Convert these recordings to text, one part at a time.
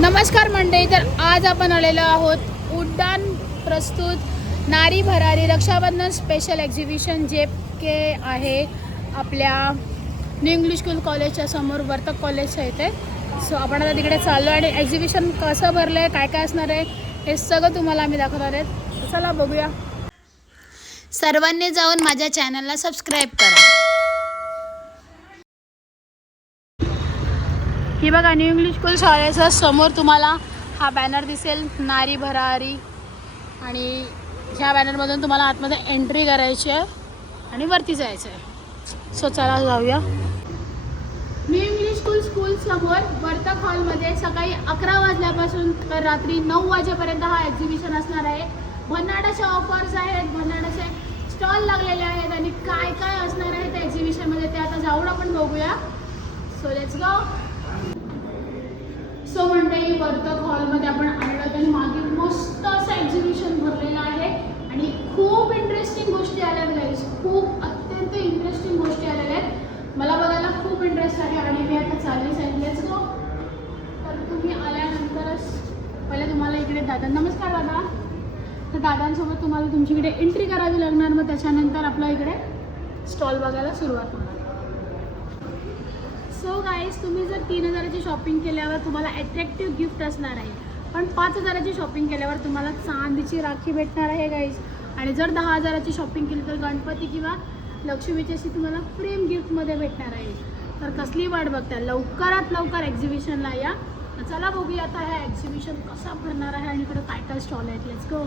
नमस्कार मंडळी, तर आज आपण आलेलो आहोत उड्डाण प्रस्तुत नारी भरारी रक्षाबंधन स्पेशल एक्झिबिशन जे के आहे आपल्या न्यू इंग्लिश स्कूल कॉलेजच्या समोर, वर्तक कॉलेजच्या इथे. सो आपण आता तिकडे चाललो आणि एक्झिबिशन कसं भरलं आहे, काय काय असणार आहे हे सगळं तुम्हाला आम्ही दाखवणार आहेत. चला बघूया. सर्वांनी जाऊन माझ्या चॅनलला सबस्क्राईब करा. ही बघा, न्यू इंग्लिश स्कूल शाळेचा समोर तुम्हाला हा बॅनर दिसेल, नारी भरारी. आणि ह्या बॅनरमधून तुम्हाला आतमध्ये एंट्री करायची आहे आणि वरती जायचं आहे. सो चला जाऊया. न्यू इंग्लिश स्कूल समोर वर्तक हॉलमध्ये सकाळी 11 वाजल्यापासून तर रात्री 9 वाजेपर्यंत हा एक्झिबिशन असणार आहे. भन्नाटाचे ऑफर्स आहेत, भन्नाटाचे स्टॉल लागलेले आहेत आणि काय काय असणार आहे त्या एक्झिबिशनमध्ये ते आता जाऊन आपण बघूया. So let's go. सो मंडळी, वर्तक हॉलमध्ये आपण आलो आणि मागे मस्त असं एक्झिबिशन भरलेलं आहे आणि खूप इंटरेस्टिंग गोष्टी आल्या आहेत. खूप अत्यंत इंटरेस्टिंग गोष्टी आलेल्या आहेत. मला बघायला खूप इंटरेस्ट आहे आणि मी आता चालली लेट्स गो. तर तुम्ही आल्यानंतरच पहिले तुम्हाला इकडे दादा, नमस्कार दादा. तर दादांसोबत तुम्हाला तुमच्याकडे एंट्री करावी लागणार, मग त्याच्यानंतर आपल्या इकडे स्टॉल बघायला सुरुवात होणार. सो गाईज, तुम्ही जर 3,000ची शॉपिंग केल्यावर तुम्हाला अट्रॅक्टिव्ह गिफ्ट असणार आहे, पण 5,000ची शॉपिंग केल्यावर तुम्हाला चांदीची राखी भेटणार आहे गाईज. आणि जर 10,000ची शॉपिंग केली तर गणपती किंवा लक्ष्मीची अशी तुम्हाला फ्रेम गिफ्टमध्ये भेटणार आहे. तर कसली वाट बघता, लवकरात लवकर एक्झिबिशनला या. चला बघूया आता ह्या एक्झिबिशन कसा भरणार आहे आणि इकडे काय काय स्टॉल आहेत. Let's go.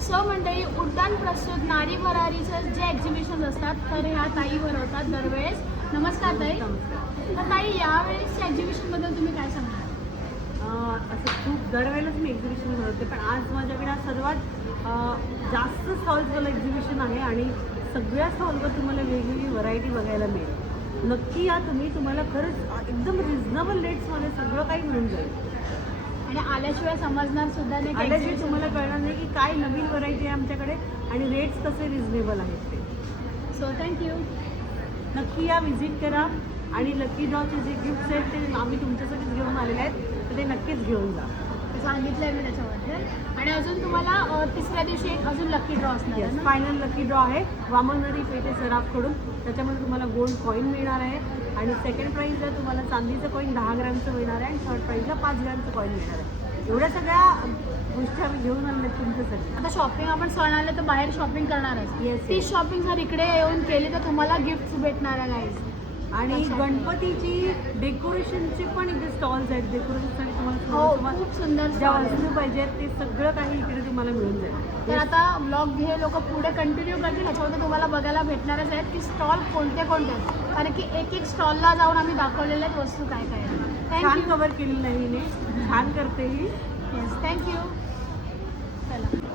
सो मंडळी, उड्डाण प्रस्तुत नारी भरारीचं जे एक्झिबिशन असतात तर ह्या ताई भरवतात दरवेळेस. नमस्कार ताई. तर ताई, यावेळेसच्या एक्झिबिशनबद्दल तुम्ही काय सांगणार? असं खूप दरवेळेलाच मी एक्झिबिशन भरवते, पण आज माझ्याकडे सर्वात जास्त स्टॉल्सवालं एक्झिबिशन आहे आणि सगळ्या स्टॉलवर तुम्हाला वेगवेगळी व्हरायटी बघायला मिळेल. नक्की या तुम्ही, तुम्हाला खरंच एकदम रिझनेबल रेट्समध्ये सगळं काही मिळून जाईल. आणि आल्याशिवाय समजणार सुद्धा नाही, आल्याशिवाय तुम्हाला कळणार नाही की काय नवीन व्हरायटी आहे आमच्याकडे आणि रेट्स कसे रिझनेबल आहेत ते. So thank you. नक्की या, व्हिजिट करा आणि लकी ड्रॉचे जे गिफ्ट्स आहेत ते आम्ही तुमच्यासाठीच घेऊन आलेले आहेत, तर ते नक्कीच घेऊन जा. सांगितलं आहे मी त्याच्यामध्ये. आणि अजून तुम्हाला तिसऱ्या दिवशी एक अजून लकी ड्रॉ असणार आहे. फायनल लकी ड्रॉ आहे वामनरी पेठे सराफकडून. त्याच्यामध्ये तुम्हाला गोल्ड कॉईन मिळणार आहे आणि सेकंड प्राईजला तुम्हाला चांदीचं कॉईन 10 ग्रॅमचं मिळणार आहे आणि थर्ड प्राईजला 5 ग्रॅमचं कॉईन मिळणार आहे. एवढ्या सगळ्या गोष्टी आम्ही घेऊन आणल्या तुमच्यासाठी. आता शॉपिंग आपण सण आले तर बाहेर शॉपिंग करणारच. येस. ती शॉपिंग जर इकडे येऊन केली तर तुम्हाला गिफ्ट भेटणार आहे गाईज. आणि गणपतीची डेकोरेशनचे पण इथे स्टॉल्स आहेत. डेकोरेशनसाठी हो, तुम्हाला खूप सुंदर ज्या वस्तू पाहिजेत ते सगळं काही इकडे तुम्हाला मिळून जाईल. तर आता ब्लॉग हे लोक पुढे कंटिन्यू करतील, त्याच्यामध्ये तुम्हाला बघायला भेटणारच आहेत की स्टॉल कोणते कोणते आहेत, कारण की एक एक स्टॉलला जाऊन आम्ही दाखवलेल्या आहेत वस्तू काय काय आहेत. छान कव्हर केलेलं आहे हिने, छान करते ही. Yes, thank you. चला.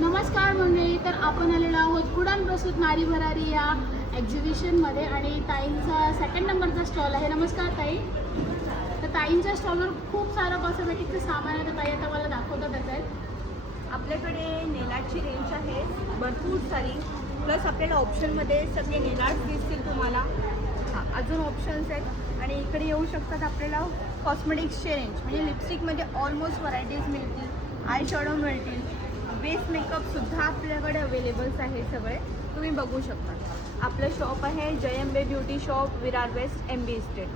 नमस्कार मंडळी, तर आपण आलेलो आहोत उड्डाण प्रस्तुत नारी भरारी या एक्झिबिशनमध्ये आणि ताईंचा 2nd नंबरचा स्टॉल आहे. नमस्कार ताई. तर ताईंच्या स्टॉलवर खूप सारं कॉस्मेटिकचं सामान आहे, तर ताई आता मला दाखवतात त्याचं आहे. आपल्याकडे नेलाटची रेंज आहे भरपूर सारी, प्लस आपल्याला ऑप्शनमध्ये सगळे नेलाट दिसतील तुम्हाला. अजून ऑप्शन्स आहेत आणि इकडे येऊ शकतात आपल्याला कॉस्मेटिक्सचे रेंज, म्हणजे लिपस्टिकमध्ये ऑलमोस्ट व्हरायटीज मिळतील, आय शॅडो मिळतील, बेस मेकअपसुद्धा आपल्याकडे अवेलेबल्स आहे सगळे, तुम्ही बघू शकता. आपलं शॉप आहे Jayambe beauty shop, Virar west, MB estate.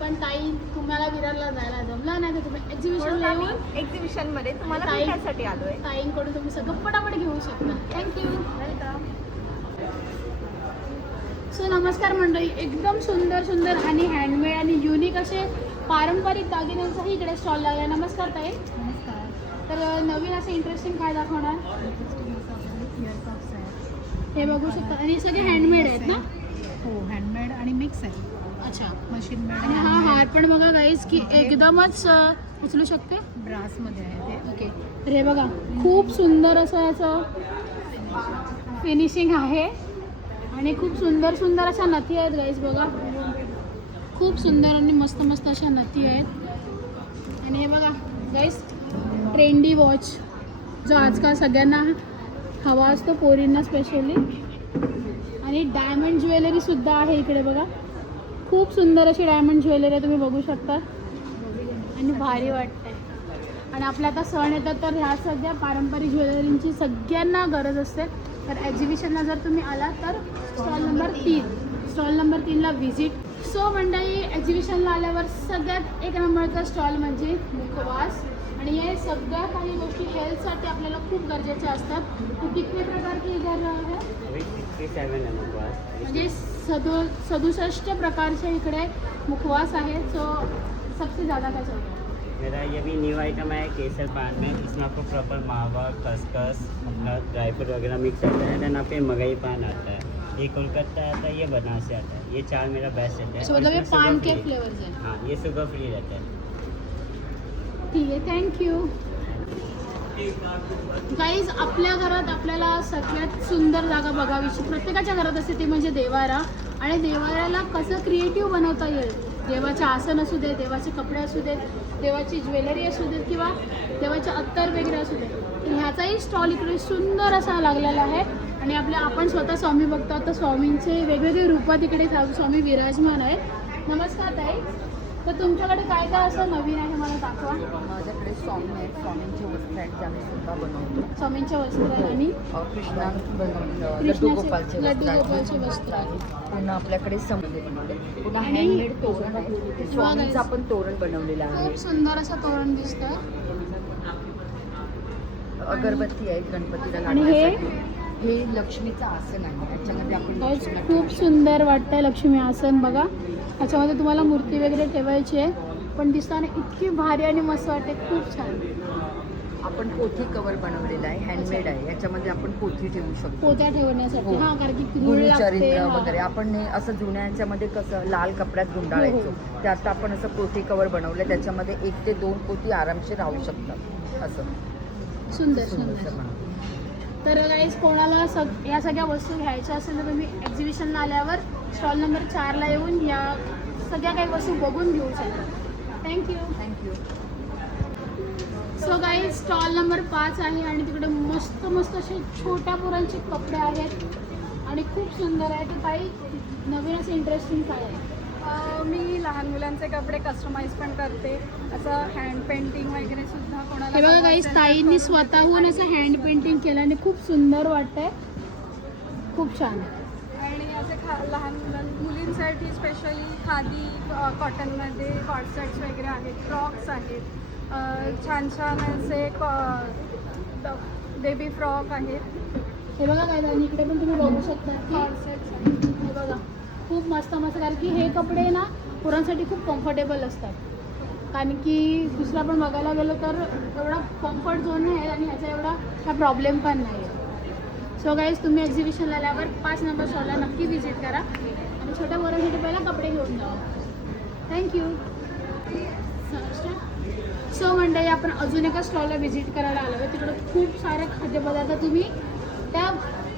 पण ताई, तुम्हाला विरारला जायला जमलं नाही तर तुम्ही एक्झिबिशनला येऊन एक्झिबिशनमध्ये तुम्हाला भेटण्यासाठी आलो आहे. ताईंकडून तुम्ही सगळं पटापट घेऊ शकता. थँक्यू. वेलकम. सो नमस्कार मंडळी, एकदम सुंदर सुंदर आणि हँडमेड आणि युनिक असे पारंपरिक दागिन्यांचाही इकडे स्टॉल लागला. नमस्कार ताई. नमस्कार. तर नवीन असं इंटरेस्टिंग काय दाखवणार? हे बघू शकता आणि सगळे हँडमेड आहेत ना? हो, हँडमेड आणि मिक्स आहे. अच्छा. मशीन मेड आणि हा हार पण बघा गाईज की एकदमच उचलू शकते. ब्रासमध्ये आहे ते. ओके. तर हे बघा, खूप सुंदर असं याचं फिनिशिंग आहे आणि खूप सुंदर सुंदर अशा नथी आहेत गाईज. बघा, खूप सुंदर आणि मस्त मस्त अशा नथी आहेत. आणि हे बघा गाईज, ट्रेंडी वॉच जो आजकाल सगळ्यांना हवा असतो, पोरींना स्पेशली. आणि डायमंड ज्वेलरीसुद्धा आहे इकडे बघा. खूप सुंदर अशी डायमंड ज्वेलरी आहे, तुम्ही बघू शकता आणि भारी वाटतंय. आणि आपल्या आता सण येतात तर ह्या सगळ्या पारंपरिक ज्वेलरींची सगळ्यांना गरज असते. तर एक्झिबिशनला जर तुम्ही आलात तर स्टॉल नंबर 3ला व्हिजिट. सो मंडळी, एक्झिबिशनला आल्यावर सगळ्यात एक नंबरचा स्टॉल म्हणजे मुखवास. आणि हे सगळ्या काही गोष्टी हेल्थसाठी आपल्याला खूप गरजेच्या असतात. तो किती प्रकार की इधर है? अभी 67 है मुखवास. म्हणजे 67 प्रकारचे इकडे मुखवास आहेत. सो सबसे ज़्यादा काय चलता है? मेरा ये भी न्यू आइटम है केसर पान में. इसमें आपको प्रॉपर मावा, खसखस, अपना ड्राई फ्रूट वगैरह मिक्स आता है. देन आपके मगई पान आता है, ये कोलकाता आता है, ये बनारस से आता है. ये 4 मेरा बेस्ट रहता है. सो और मतलब ये इसमें पान sugar के free. फ्लेवर्स हैं. हाँ, ये शुगर फ्री रहता है. ठीक आहे, थँक्यू. गाईज, आपल्या घरात आपल्याला सगळ्यात सुंदर जागा बघावीची प्रत्येकाच्या घरात असते, ती म्हणजे देवारा. आणि देवाऱ्याला कसं क्रिएटिव्ह बनवता येईल, देवाचे आसन असू दे, देवाचे कपडे असू देत, देवाची ज्वेलरी असू देत किंवा देवाचे अत्तर वगैरे असू दे, तर ह्याचाही स्टॉल इकडे सुंदर असा लागलेला आहे. आणि आपण स्वतः स्वामी बघतो, तर स्वामींचे वेगवेगळे रूपात इकडे स्वामी विराजमान आहेत. नमस्कार ताई. तर तुमच्याकडे काय काय असं नवीन आहे मला दाखवा. माझ्याकडे स्वामी आहेत, स्वामींचे वस्त्र आहेत, ते आम्ही सुद्धा बनवतो. स्वामींचे वस्त्र आणि कृष्णा बनवलं, कृष्णाचे- लड्डू गोपालचे लड्डू वस्त्र गोपालचे आहेत. वस्त्र आहेत. पुन्हा आपल्याकडे समजे बनवले, पुन्हा आणि- हँडमेड तोरण आहे, ते स्वामींचं आपण तोरण बनवलेलं आहे. खूप सुंदर असं तोरण दिसतंय. अगरबत्ती आहेत गणपतीला आणि हे? लावण्यासाठी. हे लक्ष्मीचं आसन आहे, याच्यामध्ये आपण गाईज, लक्ष्मीला खूप ठेवू सुंदर वाटतंय लक्ष्मी आसन. बघा, ह्याच्यामध्ये तुम्हाला मूर्ती वगैरे ठेवायची आहे, पण दिसताना इतकी भारी आणि मस्त वाटते, खूप छान. शकतो. आपण पोथी कवर बनवलेलं आहे, हँडमेड आहे, याच्यामध्ये आपण पोथी ठेवू शकतो. पोत्या ठेवण्यासाठी. हो. हां, कारण की धूळ लागते. गुरुचरित्र हां. वगैरे आपण हे असं जुन्या ह्याच्यामध्ये कसं लाल कपड्यात गुंडाळायचो, ते आता आपण असं पोथी कवर बनवलं, त्याच्यामध्ये 1 ते 2 पोथी आरामशीर राहू शकतात. असं सुंदर सुंदर सुंदर. बनवलं. तर गाईज, कोणाला या सगळ्या वस्तू घ्यायच्या असेल तर तुम्ही एक्झिबिशनला आल्यावर स्टॉल नंबर 4ला येऊन या सगळ्या काही वस्तू बघून घेऊ शकता. Thank you. Thank you. So guys, stall number 5 आहे आणि तिकडे मस्त मस्त असे छोट्या पोरांचे कपडे आहेत आणि खूप सुंदर आहे. ते काही नवीन असं इंटरेस्टिंग काय आहे? मी लहान मुलांचे कपडे कस्टमाइज पण करते, असं हँड पेंटिंग वगैरे सुद्धा कोणाला हे बघा हवं गाईज, असेल तर ताईंनी करून स्वतःहून देते. असं हँड पेंटिंग केलं आणि खूप सुंदर वाटतंय, खूप छान. आणि असे लहान मुलींसाठी स्पेशली खादी कॉटनमध्ये कॉर्सेट्स वगैरे आहेत, फ्रॉक्स आहेत, छान छान असे बेबी फ्रॉक आहेत, हे बघा काय आणि इकडे पण तुम्ही बघू शकता की कॉर्सेट्स आहेत. हे बघा खूप मस्त मस्त, कारण की हे कपडे ना पोरांसाठी खूप कम्फर्टेबल असतात. कारण की दुसरा पण बघायला गेलो तर एवढा कम्फर्ट झोन नाही आहे आणि ह्याचा एवढा काय प्रॉब्लेम पण नाही आहे. सो गाईज, तुम्ही एक्झिबिशनला आल्यावर 5 नंबर स्टॉलला नक्की व्हिजिट करा आणि छोट्या पोरांसाठी पहिला कपडे घेऊन जा. थँक्यू. सो मंडळी, आपण अजून एका स्टॉलला व्हिजिट करायला आलो आहे. तिकडे खूप सारे खाद्यपदार्थ तुम्ही त्या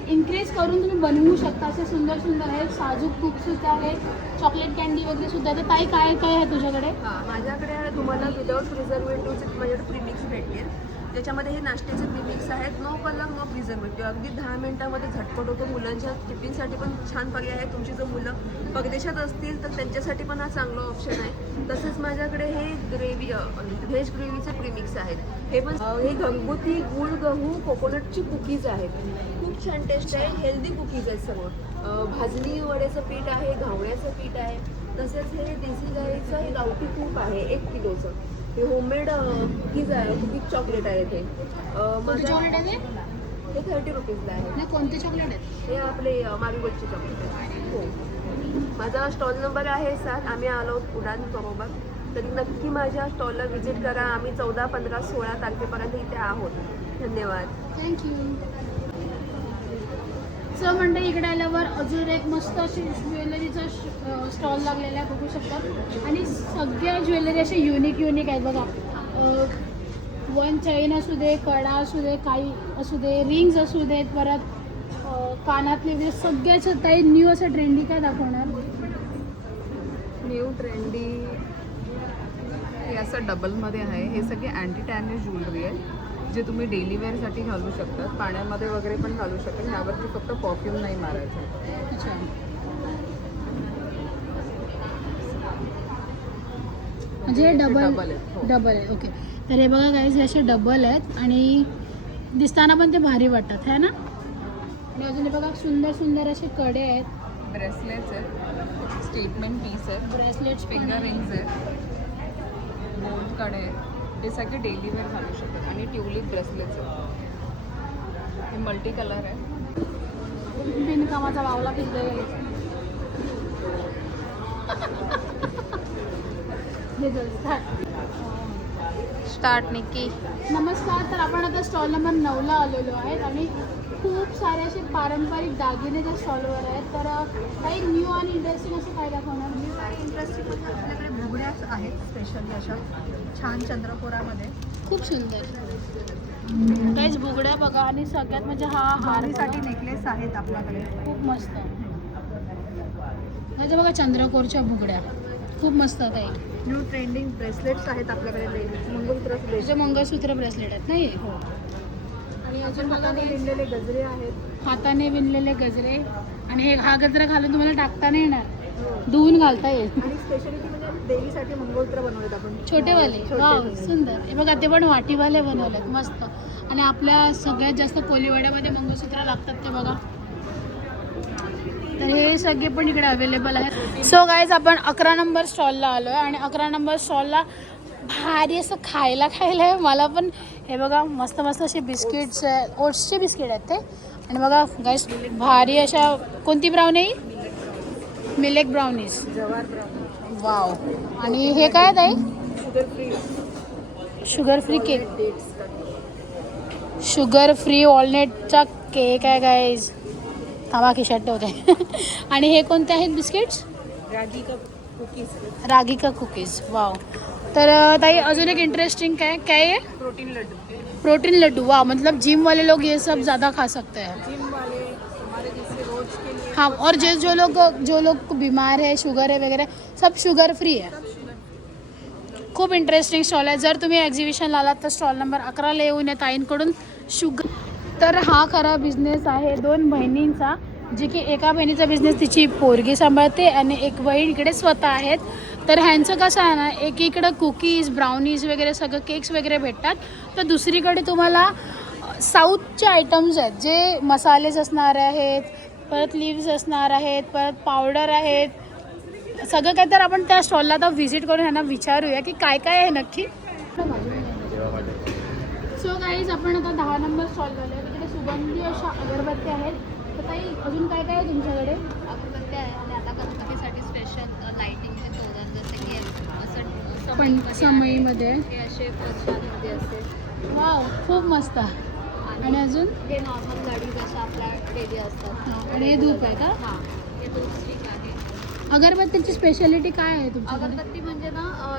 इन्क्रीज करून तुम्ही बनवू शकता. असे सुंदर सुंदर आहेत, साजूक तूपसुद्धा आहेत, चॉकलेट कॅन्डी वगैरे सुद्धा. तर ताई, काय काय आहे तुझ्याकडे? हां, माझ्याकडे तुम्हाला विदाउट प्रिझर्वेटिव्हचे माझ्याकडे प्रीमिक्स भेटतील. त्याच्यामध्ये हे नाश्त्याचे प्रीमिक्स आहेत, नो कलर नो प्रिझर्वेटिव्ह, अगदी 10 मिनिटामध्ये झटपट होतो. मुलांच्या टिफिनसाठी पण छान पर्याय आहे. तुमची जर मुलं परदेशात असतील तर त्यांच्यासाठी पण हा चांगला ऑप्शन आहे. तसेच माझ्याकडे हे ग्रेव्ही व्हेज ग्रेव्हीचे प्रीमिक्स आहेत. हे पण हे घरगुती गुळ गहू कोकोनटची कुकीज आहेत, खूप छान टेस्ट आहे. हेल्दी कुकीज आहेत सर्व. भाजणी वड्याचं पीठ आहे, घावण्याचं पीठ आहे. तसेच हे देसी गाईचं हे गावठी तूप आहे 1 किलोचं. हे होममेड कुकीज आहे, कुकीज चॉकलेट आहे ते. कोणते चॉकलेट आहे ते? हे 30 रुपीजला आहे. नाही, कोणते चॉकलेट आहेत? हे आपले मारीगोल्डचे चॉकलेट आहे. हो, माझा स्टॉल नंबर आहे 7. आम्ही आलो उडान बरोबर, तर नक्की माझ्या स्टॉलला व्हिजिट करा. आम्ही 14, 15, 16 तारखेपर्यंत इथे आहोत. धन्यवाद. थँक्यू. सो मंडळी, इकडे आल्यावर अजून एक मस्त अशी ज्वेलरीचा स्टॉल लागलेला आहे, बघू शकतात. आणि सगळ्या ज्वेलरी असे युनिक आहेत बघा. वन चैन असू दे, कडा असू दे, काही असू दे, रिंग्स असू देत, परत कानातले वगैरे सगळ्याच. ताई, न्यू असं ट्रेंडी काय दाखवणार? न्यू ट्रेंडी हे असं डबलमध्ये आहे. हे सगळे अँटी टॅनिश ज्वेलरी आहे, जे तुम्ही डेली वेअरसाठी घालू शकतात, पाण्यामध्ये वगैरे पण घालू शकतात. ह्यावरती फक्त परफ्यूम नाही मारायचं. अच्छा. म्हणजे हे डबल डबल आहेत, हो. डबल आहे. ओके, तर हे बघा गाईज, हे असे डबल आहेत आणि दिसताना पण ते भारी वाटतात है ना. आणि अजून हे बघा सुंदर सुंदर असे कडे आहेत, ब्रेसलेट्स आहेत, स्टेटमेंट पीस आहेत, ब्रेसलेट्स फिंगर रिंग्स आहेत, गोल्ड कडे आहेत. हे सगळे डेली वेअर घालू शकतात. आणि ट्युलिप ब्रेसलेट्स आहेत, हे मल्टी कलर आहे. बिनकामाचा वावला फिरलेला स्टार्ट निक्की. नमस्कार, तर आपण आता स्टॉल नंबर 9ला आलेलो आहेत आणि खूप सारे असे पारंपरिक दागिने त्या स्टॉलवर आहेत. तर काही न्यू आणि इंटरेस्टिंग असं काय दाखवणार? इंटरेस्टिंग म्हणजे आपल्याकडे बुगड्या आहेत स्पेशली अशा छान चंद्रकोरामध्ये. खूप सुंदर काहीच बुगड्या बघा. आणि सगळ्यात म्हणजे हा हारसाठी नेकलेस आहेत आपल्याकडे. खूप मस्त. ह्याच्या बघा चंद्रकोरच्या बुगड्या खूप मस्त ताई. न्यू ट्रेंडिंग ब्रेसलेट्स आहेत आपल्याकडे. मंगळसूत्र त्याचे मंगळसूत्र ब्रेसलेट आहेत नाही. आणि अजून हाताने विणलेले गजरे आहेत. हाताने विणलेले गजरे. आणि हे हा गजरा घालून तुम्हाला टाकता नाही येणार, धुवून घालता येईल. आणि स्पेशलिटी म्हणजे देवीसाठी मंगळसूत्र बनवलेत आपण. छोटेवाले वाव सुंदर. हे बघा ते पण वाटीवाले बनवलेत मस्त. आणि आपल्या सगळ्यात जास्त कोलीवाड्यामध्ये मंगळसूत्र लागतात ते बघा. तर हे सगळे पण इकडे अवेलेबल आहेत. सो गाईज, आपण 11 नंबर स्टॉलला आलो आहे आणि 11 नंबर स्टॉलला भारी असं खायला आहे. मला पण हे बघा मस्त मस्त असे बिस्किट्स आहे, ओट्सचे बिस्किट आहेत ते. आणि बघा गाईज भारी अशा कोणती ब्राउनी? मिलेक ब्राउनीज. जवार ब्राउन. वाव. आणि हे काय ताई? Sugar free. Sugar free cake. Dates. Sugar free वॉलनेटचा केक आहे गाईज. थांबा खिशात ठेवते. आणि हे कोणते आहेत बिस्किट्स? रागी का कुकीज. रागी का कुकीज. वाव. तर ताई अजून एक इंटरेस्टिंग क्या है? प्रोटीन लड्डू. प्रोटीन लड्डू. वाह, मतलब जिम वाले लोग ये सब ज़्यादा खा सकते हैं. जिम वाले हमारे जैसे रोज के लिए. हाँ, और जो लोग बीमार है, शुगर है वगैरह, सब शुगर फ्री है. खूप इंटरेस्टिंग स्टॉल आहे. जर तुम्ही एक्झिबिशनला आलात तर स्टॉल नंबर 11ला येऊन या ताईंकडून शुगर. तर हा खरा बिझनेस आहे 2 बहिणींचा, जी की एका बहिणीचा बिझनेस तिची पोरगी सांभाळते आणि एक बहीण इकडे स्वतः आहेत. तर ह्यांचं कसं आहे ना, एकीकडं कुकीज, ब्राउनीज वगैरे सगळं केक्स वगैरे भेटतात, तर दुसरीकडे तुम्हाला साऊथचे आयटम्स आहेत जे मसालेज असणार आहेत, परत लिव्स असणार आहेत, परत पावडर आहेत, सगळं काय. तर आपण त्या स्टॉलला आता व्हिजिट करून ह्यांना विचारूया की काय काय आहे नक्की. सो गाईज, आपण आता 10 नंबर स्टॉल झालो आहे. तिकडे सुगंधी अशा अगरबत्त्या आहेत. तर काही अजून काय काय आहे तुमच्याकडे? अगरबत्त्या आहे आणि आता गणपतीसाठी स्पेशल लाइटिंग आहे तोरण, जसे की असं पण समईमध्ये हे असे प्रसादमध्ये असते. वाव, खूप मस्त. आणि अजून हे नॉर्मल गाडी जसं आपल्या डेली असतात. आणि हे धूप आहे का? हां, हे 2 स्टिक आहे. अगरबत्तीची स्पेशालिटी काय आहे तुमच्याकडे? अगरबत्ती म्हणजे ना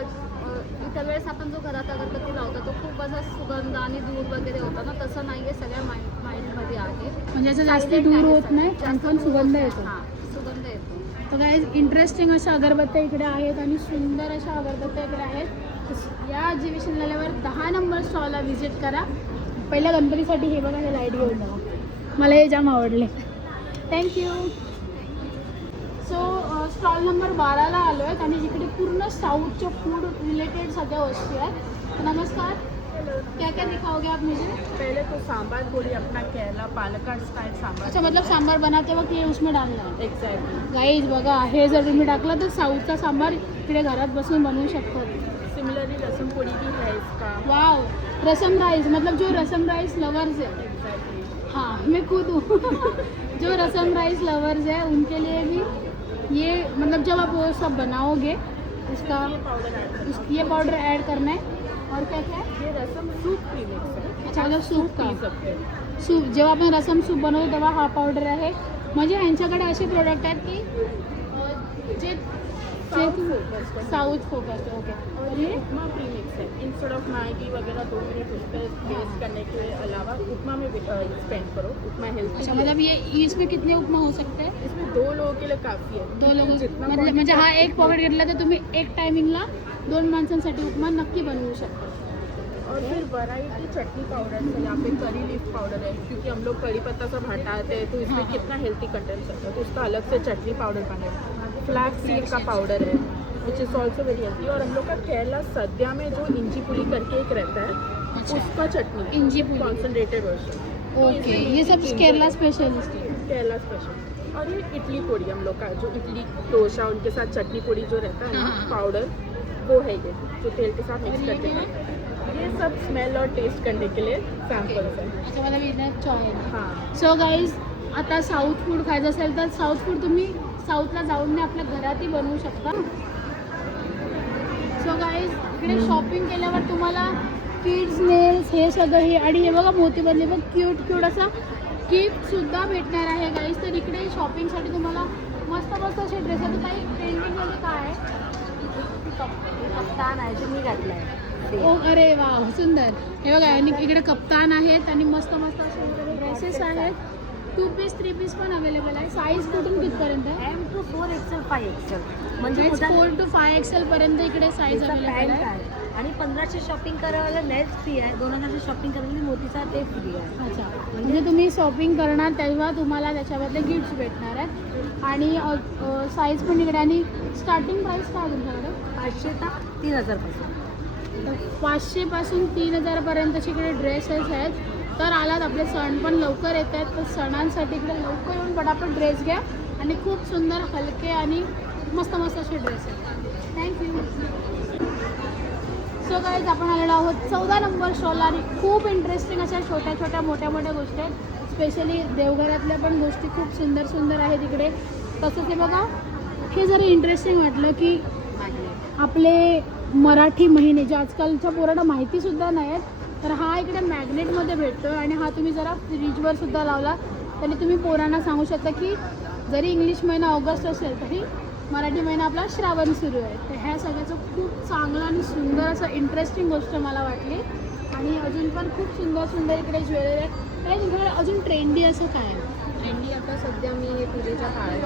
इतर वेळेस आपण जो घरात अगरबत्ती लावतो तो खूप असा सुगंध आणि दूर वगैरे होता ना, तसं नाही आहे. सगळ्या माइंडमध्ये आहे. म्हणजे असं जास्त Silent दूर आहे होत सगळं. नाही आणि पण सुगंध येतो. हां, सुगंध येतो. तर काय इंटरेस्टिंग अशा अगरबत्त्या इकडे आहेत आणि सुंदर अशा अगरबत्त्या इकडे आहेत. या एक्झिबिशन झाल्यावर 10 नंबर स्टॉलला व्हिजिट करा. पहिल्या गणपतीसाठी हे बघा, हे लाईट घेऊन बघा, मला हे जाम आवडले. थँक्यू. सो स्टॉल नंबर 12ला आलो आहेत आणि इकडे पूर्ण साऊथच्या फूड रिलेटेड सगळ्या वस्तू आहेत. नमस्कार, क्या क्या दिखाओगे आप मुझे? पहले तो सांभर पूरी अपना केरला पालकाड स्टाइल सांभर. अच्छा, मतलब सांबार बनाते वक्त ये उसमें डालना है. एक्झॅक्टली. गाईज बघा, हे जर तुम्ही टाकलं तर साऊथचा सांबार इकडे घरात बसून बनवू शकतात. सिमिलरली रसम पोळी भी है इसका. वाव. रसम राइस, मतलब जो रसम राइस लवर्स है. एक्झॅक्टली. हाँ, मैं खुद हूँ. जो रसम राइस लवर्स है उनके लिए भी ये, मतलब जब आप वो सब बनाओगे उसका ये पाउडर ऐड करना है. और क्या क्या है? ये रसम सूप प्रीमिक्स है. अच्छा, मतलब सूप पी का सकते हैं. सूप, जेव्हा आपण रसम सूप बनवतो तेव्हा हा पावडर आहे. म्हणजे ह्यांच्याकडे असे प्रोडक्ट आहेत की जे साउथ फोकस. ओके. और ये उपमा प्रीमिक्स है. इंस्टेड ऑफ मैगी वगैरह 2 मिनट उस पर टेस्ट करने के अलावा उपमा में स्पेंड करो. उपमा हेल्थी. अच्छा, मतलब ये इसमें कितने उपमा हो सकते हैं? इसमें 2 लोगों के लिए काफ़ी है. 2 लोक. जितना मतलब म्हणजे हा एक पॉकेट घेतला तर तुम्ही एक टायमिंगला 2 माणसांसाठी उपमा नक्की बनवू शकता. और फिर वैरायटी चटनी पाउडर है. यहाँ पे करी लीफ पाउडर है, क्योंकि हम लोग कड़ी पत्ता सब हटाते हैं तो इसमें हाँ. कितना हेल्थी कंटेंट सकता है, तो उसका अलग से चटनी पाउडर बना है. फ्लैक्स सीड का पाउडर है. Which is also very healthy. और हम लोग का केरला सद्या में जो इंजी पुली करके एक रहता है, अच्छा। उसका चटनी है, इंजी पुली। Concentrated version. ओके, ये सब केरला स्पेशलिस्ट है। केरला स्पेशल। और ये इडली पोड़ी हम लोग का, जो इडली डोसा उनके साथ चटनी पोड़ी जो रहता है ना, हाँ। पाउडर, वो है ये, जो तेल के साथ मिक्स करके खाते हैं। ये सब स्मेल और टेस्ट करने के लिए सैम्पल्स हैं। अच्छा, मला विनर चॉय। हाँ, सो गाईज, आता साऊथ फूड खायचं असेल तर साऊथ फूड तुम्ही साऊथला जाऊन आपल्या घरातही बनवू शकता. सो गाईज, इकडे शॉपिंग केल्यावर तुम्हाला किड्स नेल्स हे सगळं हे आणि हे बघा मोतीबंदी पण क्यूट असा गिफ्टसुद्धा भेटणार आहे गाईज. तर इकडे शॉपिंगसाठी तुम्हाला मस्त असे ड्रेस आहेत. काही ट्रेंडिंगमध्ये काय आहे? कप्तान आहे जे मी घातलं आहे. ओ अरे वा, सुंदर. हे बघा, आणि इकडे कप्तान आहेत आणि मस्त असे ड्रेसेस आहेत. 2 पीस 3 पीस पण अवेलेबल आहे. साईज कुठून कितपर्यंत आहे? M to 4XL 5XL म्हणजे मोठा 4 to 5XL पर्यंत इकडे साईज त्याचा अवेलेबल पॅन्ट आहे. आहे. आणि 1500 शॉपिंग करायला नेट फ्री आहे. 2000 शॉपिंग करायला मोतीचा ते फ्री आहे. अच्छा, म्हणजे तुम्ही शॉपिंग करणार तेव्हा तुम्हाला त्याच्याबद्दले गिफ्ट्स भेटणार आहेत. आणि साईज पण इकडे. आणि स्टार्टिंग प्राईस काय आहे तुमच्याकडे? 500 ते 3000 पासून. 500 पासून 3000 पर्यंतचे इकडे ड्रेसेस आहेत. तर आलात, आपले सण पण लवकर येत आहेत, तर सणांसाठी इकडे लवकर येऊन पटापट ड्रेस घ्या. आणि खूप सुंदर हलके आणि मस्त असे ड्रेस आहेत. थँक्यू. सो गाईज, आपण आलेलो आहोत 14 नंबर स्टॉलला. आणि खूप इंटरेस्टिंग अशा छोट्या मोठ्या गोष्टी आहेत. स्पेशली देवघरातल्या पण गोष्टी खूप सुंदर आहेत इकडे. तसंच हे बघा, हे जरा इंटरेस्टिंग वाटलं की आपले मराठी महिने जे आजकालच्या पोरांना माहितीसुद्धा नाही आहेत, तर हा इकडे मॅग्नेटमध्ये भेटतो. आणि हा तुम्ही जरा फ्रीजवर सुद्धा लावला तरी तुम्ही पोरांना सांगू शकता की जरी इंग्लिश महिना ऑगस्ट असेल तरी मराठी महिना आपला श्रावण सुरू आहे. तर ह्या सगळ्याचं खूप चांगलं आणि सुंदर असं इंटरेस्टिंग गोष्ट मला वाटली. आणि अजून पण खूप सुंदर इकडे ज्वेलरी आहे. काय इकडे अजून ट्रेंडी असं काय आहे? ट्रेंडी आता सध्या मी हे पूजेच्या काळात,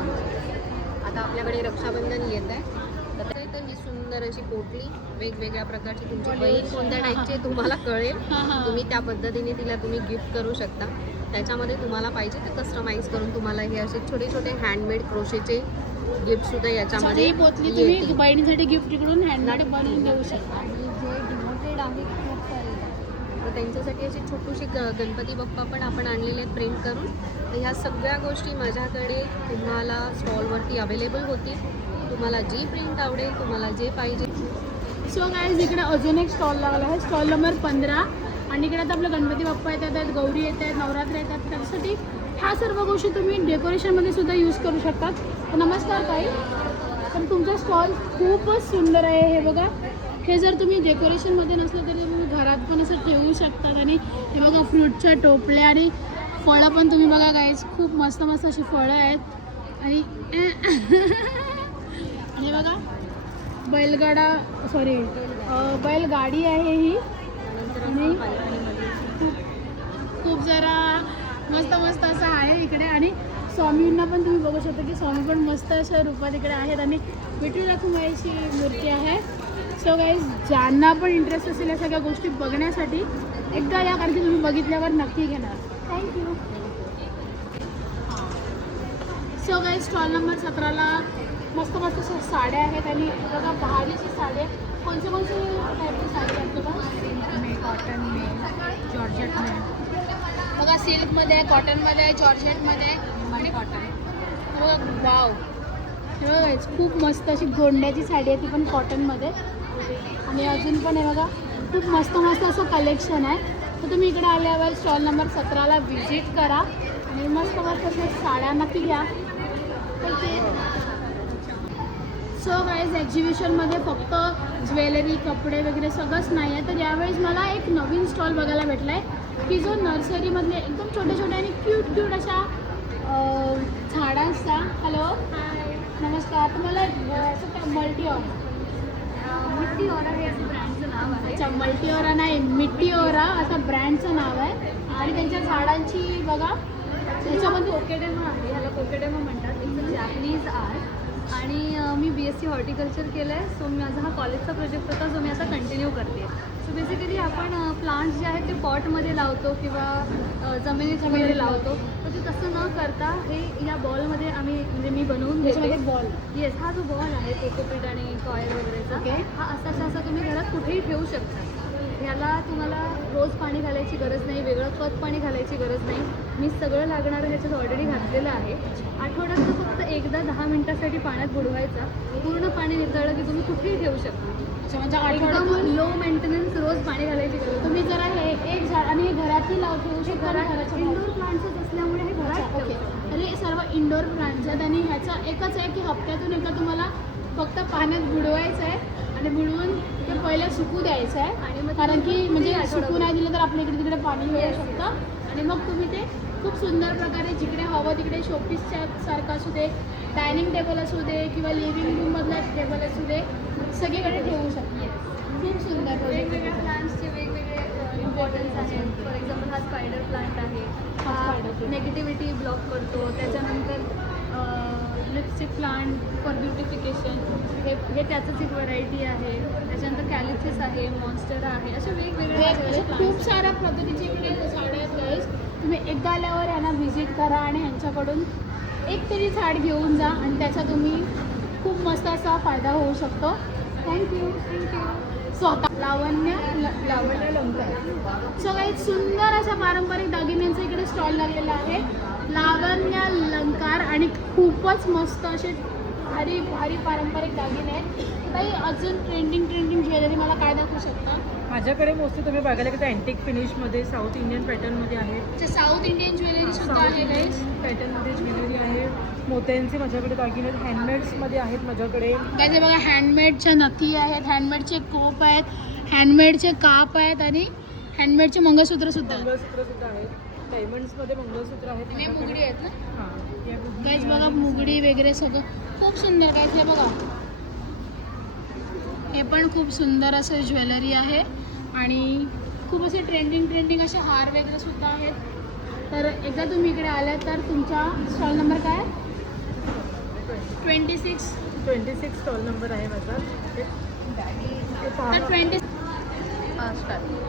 आता आपल्याकडे रक्षाबंधन येत आहे, तर ही सुंदर अशी पोटली वेगवेगळ्या प्रकारची, तुमची बहीण कोणत्या टाईपची तुम्हाला कळेल, तुम्ही त्या पद्धतीने तिला तुम्ही गिफ्ट करू शकता. त्याच्यामध्ये तुम्हाला पाहिजे ते कस्टमाइज करून तुम्हाला हे असे छोटे हँडमेड क्रोशेचे गिफ्टसुद्धा याच्यामध्ये ही पोतली तुम्ही येतील. बहिणीसाठी गिफ्ट इकडून हँडमेड बनवून देऊ शकता. आणि जे डिमोटेड आहे खूप सारे, तर त्यांच्यासाठी अशी छोटीशी गणपती बाप्पा पण आपण आणलेले आहेत प्रिंट करून. तर ह्या सगळ्या गोष्टी माझ्याकडे तुम्हाला स्टॉलवरती अवेलेबल होतील. तुम्हाला जी प्रिंट आवडेल, तुम्हाला जे पाहिजे. सो गाईज, इकडे अजून एक स्टॉल लागला आहे, स्टॉल नंबर 15. आणि इकडे आता आपलं गणपती बाप्पा येतात, गौरी येत आहेत, नवरात्र येतात. त्यासाठी ह्या सर्व गोष्टी तुम्ही डेकोरेशनमध्ये सुद्धा यूज करू शकतात. तर नमस्कार ताई, तर तुमचा स्टॉल खूपच सुंदर आहे. हे बघा, हे जर तुम्ही डेकोरेशनमध्ये नसलं तरी तुम्ही घरात पण असं ठेवू शकतात. आणि हे बघा, फ्रूटच्या टोपल्या आणि फळं पण तुम्ही बघा गाईज, खूप मस्त अशी फळं आहेत. आणि हे बघा, बैलगाडी आहे ही. आणि खूप जरा मस्त असं आहे इकडे. आणि स्वामींना पण तुम्ही बघू शकता की स्वामी पण मस्त अशा रूपात इकडे आहेत. आणि विठ्ठल रखुमाईची मूर्ती आहे. सो गाईज, ज्यांना पण इंटरेस्ट असेल या सगळ्या गोष्टी बघण्यासाठी एकदा या, कारण की तुम्ही बघितल्यावर नक्की घेणार. Thank you. So guys, stall number 17ला मस्त अशा साड्या आहेत. आणि बघा, भारीची साडी आहे. कोणते टाईपची साडी आहे तुला? सिल्क में, कॉटन में, जॉर्जेट में. बघा, सिल्कमध्ये आहे, कॉटनमध्ये आहे, जॉर्जेटमध्ये आहे आणि कॉटन. बघा, वाव, हे बघा, खूप मस्त अशी गोंड्याची साडी आहे, ती पण कॉटनमध्ये. आणि अजून पण आहे बघा, खूप मस्त असं कलेक्शन आहे. तर तुम्ही इकडे आल्यावर स्टॉल नंबर 17ला व्हिजिट करा आणि मस्त अशा साड्या नक्की घ्या. सो गाईज, एक्झिबिशनमध्ये फक्त ज्वेलरी, कपडे वगैरे सगळंच नाही आहे. तर यावेळेस मला एक नवीन स्टॉल बघायला भेटला आहे की जो नर्सरीमधले एकदम छोट्या आणि क्यूट अशा झाडांचा. हॅलो, नमस्कार. तुम्हाला असं काय मिट्टीओरा हे असं ब्रँडचं नाव आहे. अच्छा, मल्टीओरा नाही, मिट्टीओरा असं ब्रँडचं नाव आहे. आणि त्यांच्या झाडांची बघा, त्याच्यामध्ये कोकेडेमा आहे, ह्याला कोकेडेमा म्हणतात. It's Japanese art. आणि मी BSc हॉर्टिकल्चर केलं आहे. सो माझा हा कॉलेजचा प्रोजेक्ट होता, जो मी आता कंटिन्यू करते. सो बेसिकली आपण प्लांट्स जे आहेत ते पॉटमध्ये लावतो किंवा जमिनीच्या मध्ये लावतो. तर ते तसं न करता हे या बॉलमध्ये आम्ही म्हणजे मी बनवून त्याच्यामध्ये देते. बॉल येस, हा जो बॉल आहे कोकोपीट आणि कॉयर वगैरेचा Okay. हा असा तुम्ही घरात कुठेही ठेवू शकता. ह्याला तुम्हाला रोज पाणी घालायची गरज नाही, वेगळं खत पाणी घालायची गरज नाही. मी सगळं लागणारं ह्याच्यात ऑलरेडी घातलेलं आहे. आठवड्यात फक्त एकदा 10 मिनिटासाठी पाण्यात बुडवायचा. पूर्ण पाणी निथळलं की तुम्ही कुठेही ठेवू शकता. म्हणजे एकदम आठवड्यातून लो मेंटेनन्स, रोज पाणी घालायची गरज तुम्ही जरा हे एक झाड आणि हे घरातही ठेवू शकता ना घराच्या बाहेर? इंडोर प्लांट्सच असल्यामुळे हे घरात ओके. ठेवतो. तर हे सर्व इंडोर प्लांट्स आहेत आणि ह्याचं एकच आहे की हप्त्यातून एकदा तुम्हाला फक्त पाण्यात बुडवायचं आहे आणि बुडवून ते पहिलं सुकू द्यायचं आहे. आणि मग कारण की तुम्ही म्हणजे आठवडाभर- सुकू नाही दिलं तर आपल्या इकडे तिकडे पाणी येऊ शकतं आणि मग तुम्ही ते खूप सुंदर प्रकारे जिकडे हवं तिकडे शोपीसच्या सारखं असू दे, डायनिंग टेबल असू दे किंवा लिव्हिंग रूममधला टेबल असू दे, सगळीकडे ठेवू शकते. खूप सुंदर वेगवेगळ्या प्लांट्सचे वेगवेगळे इम्पॉर्टन्स आहेत. फॉर एक्झाम्पल हा स्पायडर प्लांट आहे. हा हा spider plant. नेगेटिव्हिटी ब्लॉक करतो. त्याच्यानंतर लिपस्टिक प्लांट फॉर ब्युटिफिकेशन, हे त्याचंच एक व्हरायटी आहे. त्याच्यानंतर कॅलिथिस आहे, मॉन्स्टर आहे, असे वेगवेगळे असे खूप साऱ्या पद्धतीचे इकडे झाडं आहेत गाईज. तुम्ही एकदा आल्यावर यांना व्हिजिट करा आणि ह्यांच्याकडून एक तरी झाड घेऊन जा आणि त्याचा तुम्ही खूप मस्त असा फायदा होऊ शकतो. थँक्यू. स्वतः लावण्य लंकार. सो काही सुंदर अशा पारंपरिक दागिन्यांचा इकडे स्टॉल लागलेला आहे. लावण्य अलंकार आणि खूपच मस्त असे भारी भारी पारंपरिक दागिने आहेत. काही अजून ट्रेंडिंग ज्वेलरी मला काय दाखवू शकता? माझ्याकडे मोस्टली तुम्ही बघायला की अँटिक फिनिशमध्ये साऊथ इंडियन पॅटर्नमध्ये आहे. अच्छा, साऊथ इंडियन ज्वेलरी सुद्धा आहे गाईज. पॅटर्नमध्ये ज्वेलरी आहे. मोत्यांचे माझ्याकडे दागिने हँडमेड्समध्ये आहेत माझ्याकडे. काय ते बघा, हँडमेडच्या नथी आहेत, हँडमेडचे कोप आहेत, हँडमेडचे काप आहेत आणि हँडमेडचे मंगळसूत्र सुद्धा आहेत. मंगळसूत्र सुद्धा आहेत. डायमंड्समध्ये मंगळसूत्र आहेत. हे मुगडी आहेत ना हां, या मुगडी गाईज आहेत. बघा, मुगडी वगैरे सगळं खूप सुंदर. गाईज हे बघा, हे पण खूप सुंदर असं ज्वेलरी आहे आणि खूप असे ट्रेंडिंग असे हार वगैरे सुद्धा आहेत. तर एकदा तुम्ही इकडे आलात तर तुमचा स्टॉल नंबर काय? 26 स्टॉल नंबर आहे माझा. तर 20.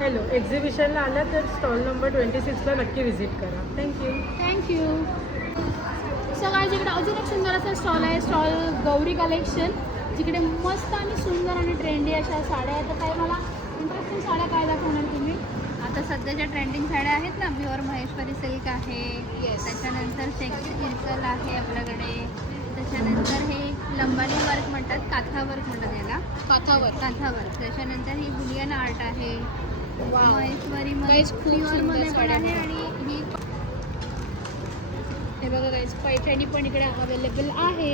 हॅलो, एक्झिबिशनला आलं तर स्टॉल नंबर 26ला नक्की व्हिजिट करा. थँक्यू. सो गाईज इकडे अजून एक सुंदर असा स्टॉल आहे, स्टॉल गौरी कलेक्शन, जिकडे मस्त आणि सुंदर आणि ट्रेंडी अशा साड्या आहेत. तर काही मला इंटरेस्टिंग साड्या काय दाखवणार तुम्ही? आता सध्याच्या ट्रेंडिंग साड्या आहेत ना, प्युअर महेश्वरी सिल्क आहे. Yes. त्याच्यानंतर शेक्स इर्कल आहे आपल्याकडे. त्याच्यानंतर हे लंबानी वर्क म्हणतात, काथा वर्क म्हणतात याला, काथा वर्क. त्याच्यानंतर ही बुलियन आर्ट आहे. महेश्वरीमध्ये Guys, खूप सुंदर प्युअरमध्ये पण साड्या आहे आहेत. आणि ही हे बघा गाईज, पैठणी पण इकडे अवेलेबल आहे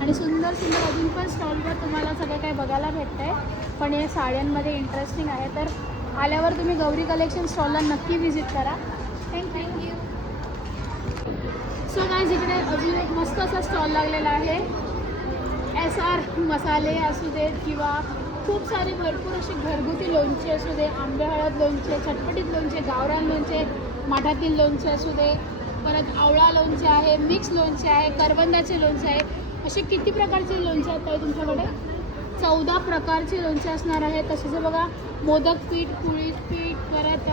आणि सुंदर अजून पण स्टॉलवर तुम्हाला सगळं काही बघायला भेटतं आहे. पण हे साड्यांमध्ये इंटरेस्टिंग आहे. तर आल्यावर तुम्ही गौरी कलेक्शन स्टॉलला नक्की व्हिजिट करा. थँक्यू. सो गाईज इकडे अजून एक मस्त असा स्टॉल लागलेला आहे. SR मसाले असू देत किंवा खूप सारे भरपूर असे घरगुती लोणचे असू दे, आंबे हळद लोणचे, चटपटीत लोणचे, गावरान लोणचे, माठातील लोणचे असू दे, परत आवळा लोणचे आहे, मिक्स लोणचे आहे, करवंदाचे लोणचे आहे. असे किती प्रकारचे लोणचे आहेत ताई तुमच्याकडे? 14 प्रकारचे लोणचे असणार आहे. तसेच बघा, मोदक पीठ, कुळीत पीठ, परत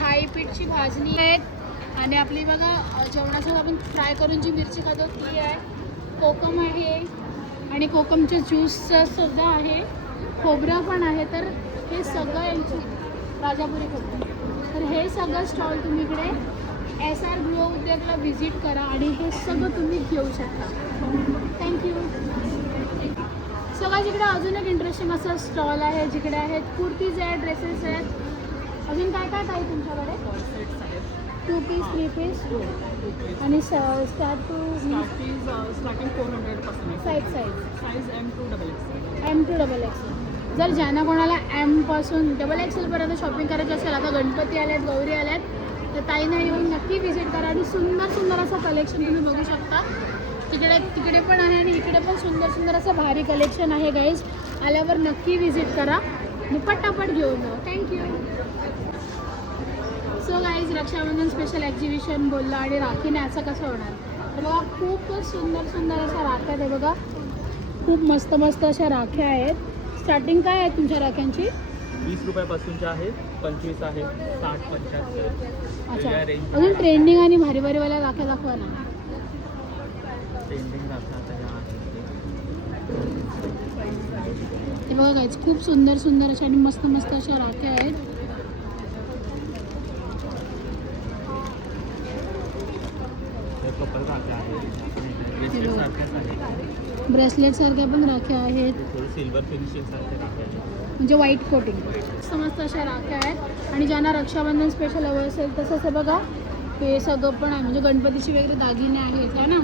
थाळीपीठची भाजणी आहेत आणि आपली बघा जेवणासोबत आपण फ्राय करून जी मिरची खातो ती आहे. कोकम आहे आणि कोकमच्या ज्यूसचं सुद्धा आहे. खोबरं पण आहे. तर हे सगळं यांची राजापुरी खोबरं. तर हे सगळं स्टॉल तुम्ही इकडे SR गृह उद्योगला व्हिजिट करा आणि हे सगळं तुम्ही घेऊ शकता. थँक्यू. सगळं जिकडे अजून एक इंटरेस्टिंग असा स्टॉल आहे, जिकडे आहेत कुर्तीज आहेत, ड्रेसेस आहेत. अजून काय काय आहे तुमच्याकडे? 2 पीस, 3 पीस आणि start to starting 400 size M2 M2XL. जर ज्यांना कोणाला M पासून XXL पर्यंत शॉपिंग करायची असेल, आता गणपती आल्यात, गौरी आल्यात, तर ताईंना येऊन नक्की व्हिजिट करा आणि सुंदर असं कलेक्शन तुम्ही बघू शकता. तिकडे पण आहे आणि इकडे पण सुंदर असं भारी कलेक्शन आहे. गाईज आल्यावर नक्की व्हिजिट करा आणि पटापट घेऊन जाऊ. Thank you. So guys, Rakshabandhan special exhibition बोललं आणि राखी न्यायचं कसं होणार? तर बघा, खूपच सुंदर अशा राख्या आहेत. बघा, खूप मस्त अशा राख्या आहेत. स्टार्टिंग काय आहे तुमच्या राख्यांची? 20 रुपयापासूनच्या आहेत, 25 आहेत, 60, 75 अच्छा, वेगळ्या रेंज अजून ट्रेंडिंग आणि भारी भारीवाल्या राख्या दाखवा ना. ट्रेंडिंग राहतात ह्या आहेत. हे बघा गाईज, खूप सुंदर सुंदर अशा आणि मस्त मस्त अशा राख्या आहेत. हे कपल राख्या आहेत, ब्रेसलेट सारख्याच आहेत, ब्रेसलेट सारख्या पण राख्या आहेत, थोडी सिल्वर फिनिशिंग सारख्या राख्या आहेत. म्हणजे व्हाईट कोटिंग. मस्त मस्त अशा राख्या आहेत. आणि ज्यांना रक्षाबंधन स्पेशल हवं असेल तसंच हे बघा, हे सगळं पण आहे, म्हणजे गणपतीची वगैरे दागिने आहेत है ना.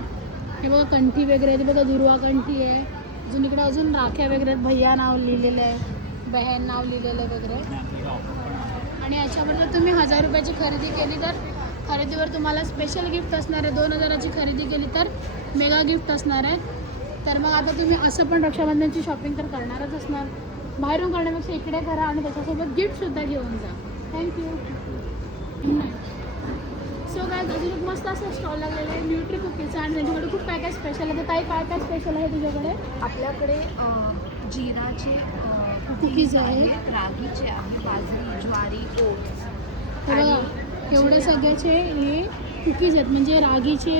हे बघा कंठी वगैरे, ते बघा दुर्वा कंठी आहे. अजून इकडे अजून राख्या वगैरे आहेत. भैया नाव लिहिलेलं आहे, बहीण नाव लिहिलेलं आहे वगैरे. आणि याच्याबरोबर तुम्ही 1000 रुपयाची खरेदी केली तर खरेदीवर तुम्हाला स्पेशल गिफ्ट असणार आहे. 2000ची खरेदी केली तर मेगा गिफ्ट असणार आहे. तर मग आता तुम्ही असं पण रक्षाबंधनची शॉपिंग तर करणारच असणार. बाहेरून करण्यापेक्षा इकडे करा आणि त्याच्यासोबत गिफ्टसुद्धा घेऊन जा. थँक्यू. सो काय, अजून एक मस्त असं स्टॉल लागलेलं आहे न्यूट्री कुकीचा आणि त्यांच्याकडे खूप काय काय स्पेशल आहे. तर ताई, काय काय स्पेशल आहे तुझ्याकडे? आपल्याकडे जिराचे कुकीज आहेत, रागीचे आहे, बाजरी, ज्वारी, ओट्स. हे बघा एवढे सगळ्याचे हे कुकीज आहेत, म्हणजे रागीचे,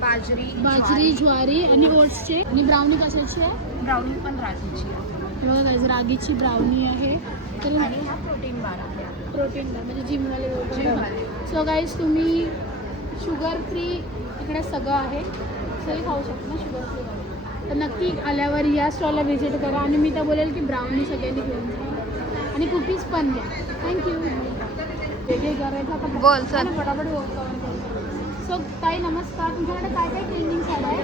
बाजरी, ज्वारी आणि ओट्सचे. आणि ब्राउनी कशाची आहे? ब्राउनी पण रागीची आहे. हे बघा guys, रागीची ब्राउनी आहे. तर आणि हा प्रोटीन बार आहे. प्रोटीन बार म्हणजे जिमवाले वगैरे. सो गाईज, तुम्ही शुगर फ्री इकडे सगळं आहे, सगळी खाऊ शकता ना शुगर फ्री. तर नक्की आल्यावर या स्टॉलला व्हिजिट करा. आणि मी तर बोलेल की ब्राउनी सगळ्यांनी घेऊन जा आणि कुकीज पण घ्या. थँक्यू. वेगळे करायचं आता बोल सर. आणि पटापट सो ताई नमस्कार, तुमच्याकडे काय काय ट्रेंडिंग साड्या आहे?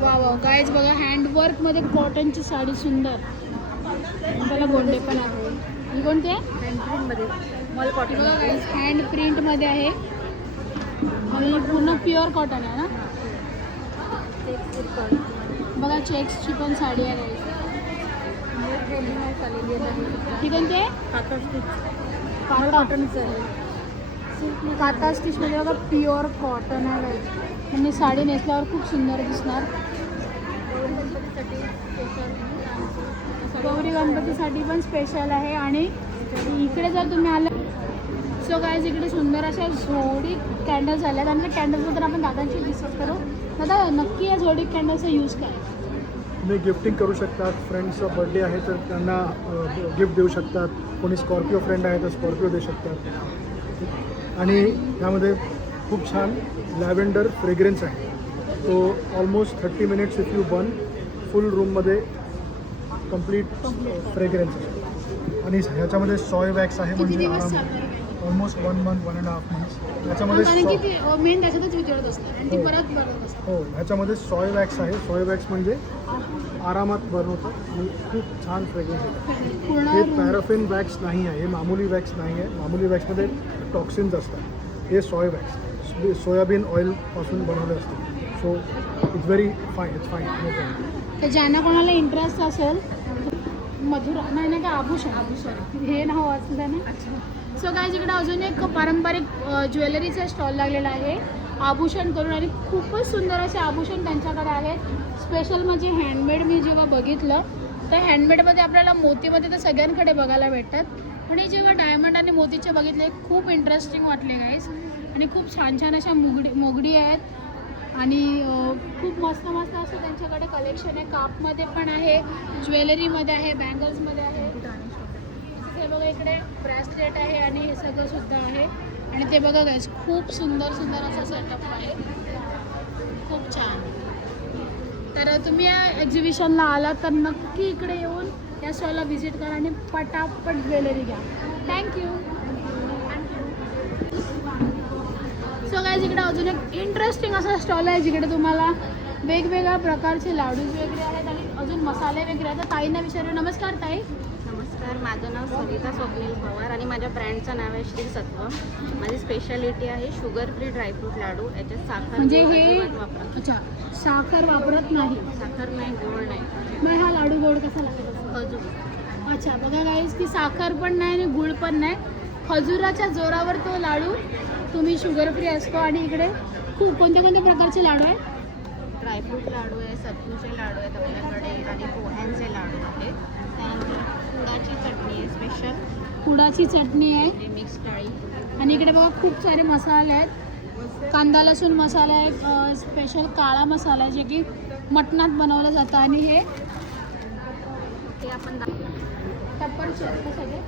वा वा गाईज, बघा हँडवर्कमध्ये कॉटनची साडी सुंदर. त्याला गोंडे पण आहे. ही कोणती आहे? मल कॉटन. बघा गाईज, हँड प्रिंटमध्ये आहे आणि पूर्ण प्युअर कॉटन आहे ना. बघा चेक्सची पण साडी आहे. ही कोणती आहे? काता कॉटनचं आहे. काता स्टिचमध्ये बघा प्युअर कॉटन आहे गाईज. आणि साडी नेसल्यावर खूप सुंदर दिसणार. गौरी गणपतीसाठी पण स्पेशल आहे. आणि इकडे जर तुम्ही आले सो गाईज, इकडे सुंदर अशा झोडी कॅन्डल्स आल्या आहेत. आणि त्या कॅन्डल्सबद्दल आपण दादांशी डिस्कस करू. दादा, नक्की या झोडी कॅन्डलचा यूज काय? तुम्ही गिफ्टिंग करू शकतात. फ्रेंड्सचा बर्थडे आहे तर त्यांना गिफ्ट देऊ शकतात. कोणी स्कॉर्पिओ फ्रेंड आहे तर स्कॉर्पिओ देऊ शकतात. आणि यामध्ये खूप छान लॅव्हेंडर फ्रेग्रन्स आहे. तो almost 30 minutes if you burn फुल रूममध्ये कंप्लीट फ्रेग्रन्स आहे. आणि ह्याच्यामध्ये सॉय वॅक्स आहे, म्हणजे ऑलमोस्ट 1 month 1.5 months. याच्यामध्ये मेन त्याच्यातच विचारत असतात आणि ती परत बनवत असतात. हो, ह्याच्यामध्ये सॉय वॅक्स आहे. सॉय वॅक्स म्हणजे आरामात बनवतात आणि खूप छान फ्रेग्रन्स येतात. हे पॅराफिन वॅक्स नाही आहे, हे मामूली वॅक्स नाही आहे. मामूली वॅक्समध्ये टॉक्सिन्स असतात. हे सॉय वॅक्स सोयाबीन ऑइलपासून बनवले असते. So it's very fine, it's fine, no problem. तर ज्यांना कोणाला इंटरेस्ट असेल, मधुरा नाही का, आभूषण हे नाव वाचलं ना. सो काय, इकडे अजून एक पारंपरिक ज्वेलरीचा स्टॉल लागलेला आहे आभूषण करून. आणि खूपच सुंदर असे आभूषण त्यांच्याकडे आहेत. स्पेशल म्हणजे हँडमेड. मी जेव्हा बघितलं तर हँडमेडमध्ये आपल्याला मोतीमध्ये तर सगळ्यांकडे बघायला भेटतात, पण हे जेव्हा डायमंड आणि मोतीचे बघितले खूप इंटरेस्टिंग वाटले गाईस. आणि खूप छान छान अशा मोगडी आहेत. आणि खूप मस्त मस्त असं त्यांच्याकडे कलेक्शन आहे. कापमध्ये पण आहे, ज्वेलरीमध्ये आहे, बँगल्समध्ये आहे. हे बघा इकडे ब्रेसलेट आहे आणि हे सगळं सुद्धा आहे. आणि ते बघा गाईस, खूप सुंदर सुंदर असा सेटअप आहे, खूप छान. तर तुम्ही या एक्झिबिशनला आलात तर नक्की इकडे येऊन या स्टॉलला व्हिजिट करा आणि पटापट ज्वेलरी घ्या. थँक्यू. सो गाईज, इकडे अजून एक इंटरेस्टिंग असा स्टॉल आहे जिकडे तुम्हाला वेगवेगळ्या प्रकारचे लाडूज वगैरे आहेत आणि अजून मसाले वगैरे आहेत. तर ताईंना विचारू. नमस्कार ताई. नमस्कार, माझं नाव सविता स्वप्नील पवार आणि माझ्या ब्रँडचं नाव आहे श्री सत्व. माझी स्पेशालिटी आहे शुगर फ्री ड्रायफ्रूट लाडू. याच्यात साखर म्हणजे हे वापरत. अच्छा, साखर वापरत नाही? साखर नाही, गोड नाही. मग हा लाडू गोड कसा लागतो? खजूर. अच्छा, बघा गाईज की साखर पण नाही आणि गुळ पण नाही. खजुराच्या जोरावर तो लाडू तुम्ही शुगर फ्री असतो. आणि इकडे खूप कोणत्या कोणत्या प्रकारचे लाडू आहेत? ड्रायफ्रूट लाडू आहे, सत्तूचे लाडू आहेत आपल्याकडे आणि पोह्यांचे लाडू आहेत. पुडाची चटणी आहे मिक्स डाळी. आणि इकडे बघा खूप सारे मसाले आहेत. कांदा लसूण मसाला आहे, स्पेशल काळा मसाला आहे जे की मटणात बनवलं जातं. आणि हे आपण टप्परचे आहेत का सगळे.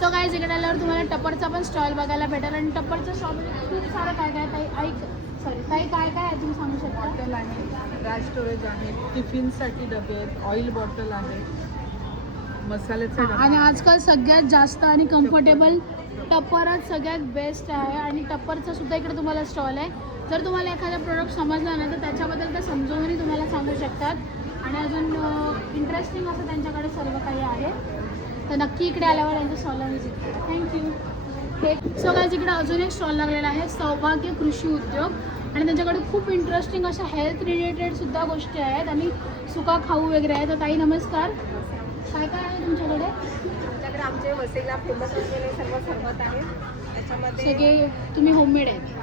सो काय इकडे आल्यावर तुम्हाला टप्परचा पण स्टॉल बघायला भेटेल. आणि टप्परच्या स्टॉलमध्ये खूप सारं काय काय ताई ताई काय काय आहे तुम्ही सांगू शकता. हॉटेल आहे, ड्राय स्टोरेज आहे, टिफिनसाठी डबे आहेत, ऑइल बॉटल आहे, मसाल्याचे डबे आणि आजकाल सगळ्यात जास्त आणि कम्फर्टेबल टप्परच सगळ्यात बेस्ट आहे. आणि टप्परचा सुद्धा इकडे तुम्हाला स्टॉल आहे. जर तुम्हाला एखादा प्रोडक्ट समजला नाही तर त्याच्याबद्दल ते समजूनही तुम्हाला सांगू शकतात. आणि अजून इंटरेस्टिंग असं त्यांच्याकडे सर्व काही आहे. तर नक्की इकडे आल्यावर यांच्या स्टॉलला व्हिजिट करा. थँक्यू. हे सगळ्याच इकडे अजून एक स्टॉल लागलेला आहे सौभाग्य कृषी उद्योग. आणि त्यांच्याकडे खूप इंटरेस्टिंग अशा हेल्थ रिलेटेड सुद्धा गोष्टी आहेत आणि सुका खाऊ वगैरे आहे. तर ताई नमस्कार, काय काय आहे तुमच्याकडे. आमच्याकडे आमचे वसईला फेमस असलेले सर्व सरबत आहे. त्याच्यामध्ये सगळे तुम्ही होममेड आहेत.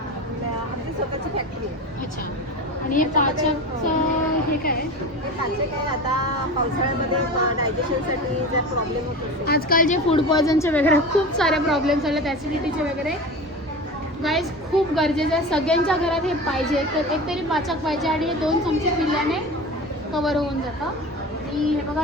आमची स्वतःची फॅक्टरी आहे. अच्छा. आणि हे पाचकचं हे काय आहे. हे काचे काय आता पावसाळ्यामध्ये डायजेशनसाठी जर प्रॉब्लेम होत असेल आजकाल जे फूड पॉयझनचे वगैरे खूप सारे प्रॉब्लेम्स आले, ॲसिडिटीचे वगैरे. गाईज खूप गरजेचं आहे, सगळ्यांच्या घरात हे पाहिजे. तर एकतरी पाचक पाहिजे आणि हे 2 चमचे पिल्याने कवर होऊन जातं. आणि हे बघा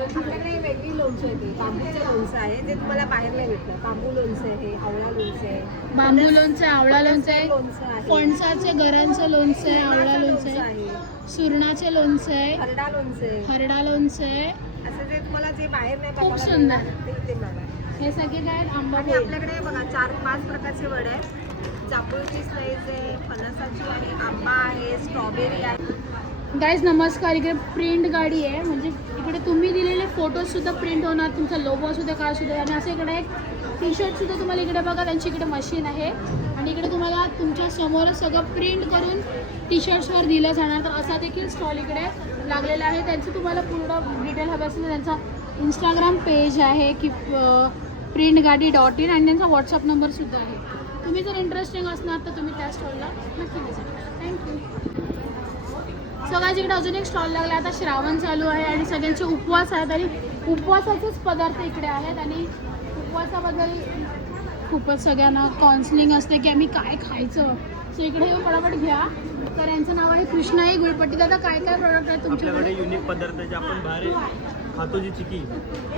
आपल्याकडे वेगळी लोणचं येते. बांबूचं लोणचं आहे जे तुम्हाला बाहेर नाही भेटलं. बांबू लोणचं आहे, आवळा लोणचं आहे, बांबू लोणचं आहे, आवळा लोणचं आहे, लोणचं आहे, फणसाचे गरांचं लोणचं आहे, आवळा लोणचं आहे, आहे, सुरणाचे लोणचं आहे, हरडा लोणचं आहे. हरडा लोणचं आहे. असं जे तुम्हाला जे बाहेर नाही खूप बघायला सुंदर. मिळणार, ते इथे मिळणार. हे सगळे काय आहेत. आंबा आणि पोळी. आपल्याकडे बघा 4-5 प्रकारचे वडे आहेत. जांभूळची स्लाईस आहे, फणसाची आहे, आंबा आहे, स्ट्रॉबेरी आहे. गाईज नमस्कार. इकडे प्रिंट गाडी आहे, म्हणजे इकडे तुम्ही दिलेले फोटोजसुद्धा प्रिंट होणार, तुमचा लोगो असू दे काय असू दे. आणि असं इकडे एक टी-शर्टसुद्धा तुम्हाला इकडे बघा त्यांची इकडे मशीन आहे. आणि इकडे तुम्हाला तुमच्या समोरच सगळं प्रिंट करून टी-शर्ट्सवर दिलं जाणार. तर असा देखील स्टॉल इकडे लागलेला आहे. त्यांचं तुम्हाला पूर्ण डिटेल हवं असेल तर त्यांचा इंस्टाग्राम पेज आहे की printgadi.in आणि त्यांचा व्हॉट्सअप नंबरसुद्धा आहे. तुम्ही जर इंटरेस्टिंग असणार तर तुम्ही त्या स्टॉलला नक्की विजिट करा. थँक्यू. सगळ्याच इकडे अजून एक स्टॉल लागला. आता श्रावण चालू आहे आणि सगळ्यांचे उपवास आहेत आणि उपवासाचेच पदार्थ इकडे आहेत. आणि उपवासाबद्दल खूपच सगळ्यांना काउन्सिलिंग असते की आम्ही काय खायचं. सो इकडे येऊन पटापट घ्या. तर यांचं नाव आहे कृष्णाई गुळपट्टी. दादा काय काय प्रोडक्ट आहे तुमच्याकडे. आपल्याकडे युनिक पदार्थ जे आपण बाहेर खातो जी चिकी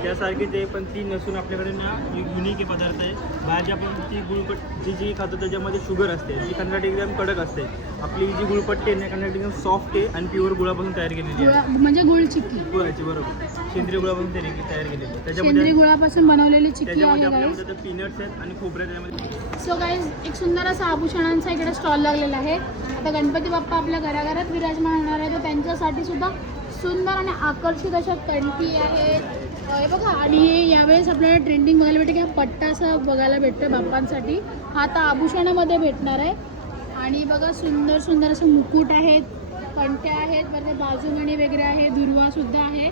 त्यासारखी ते पण ती नसून आपल्याकडे ना युनिक हे पदार्थ आहे. बाहेरची आपण ती गुळपट्टी जी खातो त्याच्यामध्ये शुगर असते, जी कर्नाटक एकदम कडक असते. आपली जी गुळपट्टी आहे ना कर्नाटक एकदम सॉफ्ट आहे आणि प्युअर गुळापासून तयार केलेली आहे. म्हणजे गुळ चिक्की. गुळाची बरोबर सेंद्रिय गुळापासून तयार केलेली आहे. सेंद्रिय त्याच्यामध्ये गुळापासून बनवलेली चिक्की आहे त्याच्यामध्ये गाईज. आपल्यामध्ये पीनट्स आहेत आणि खोबरं त्याच्यामध्ये. सो गाईज एक सुंदर असा आभूषणांचा इकडे स्टॉल लागलेला आहे. आता गणपती बाप्पा आपल्या घराघरात विराजमान होणार आहे तर त्यांच्यासाठी सुद्धा सुंदर आणि आकर्षित अशा कंठी आहेत. हे बघा. आणि यावेळेस आपल्याला ट्रेंडिंग बघायला भेटते की हा पट्टा असं बघायला भेटतो बाप्पांसाठी. हा आता आभूषणामध्ये भेटणार आहे. आणि बघा सुंदर सुंदर असे मुकुट आहेत, कंट्या आहेत, परत बाजूमणी वगैरे आहे, दुर्वासुद्धा आहे.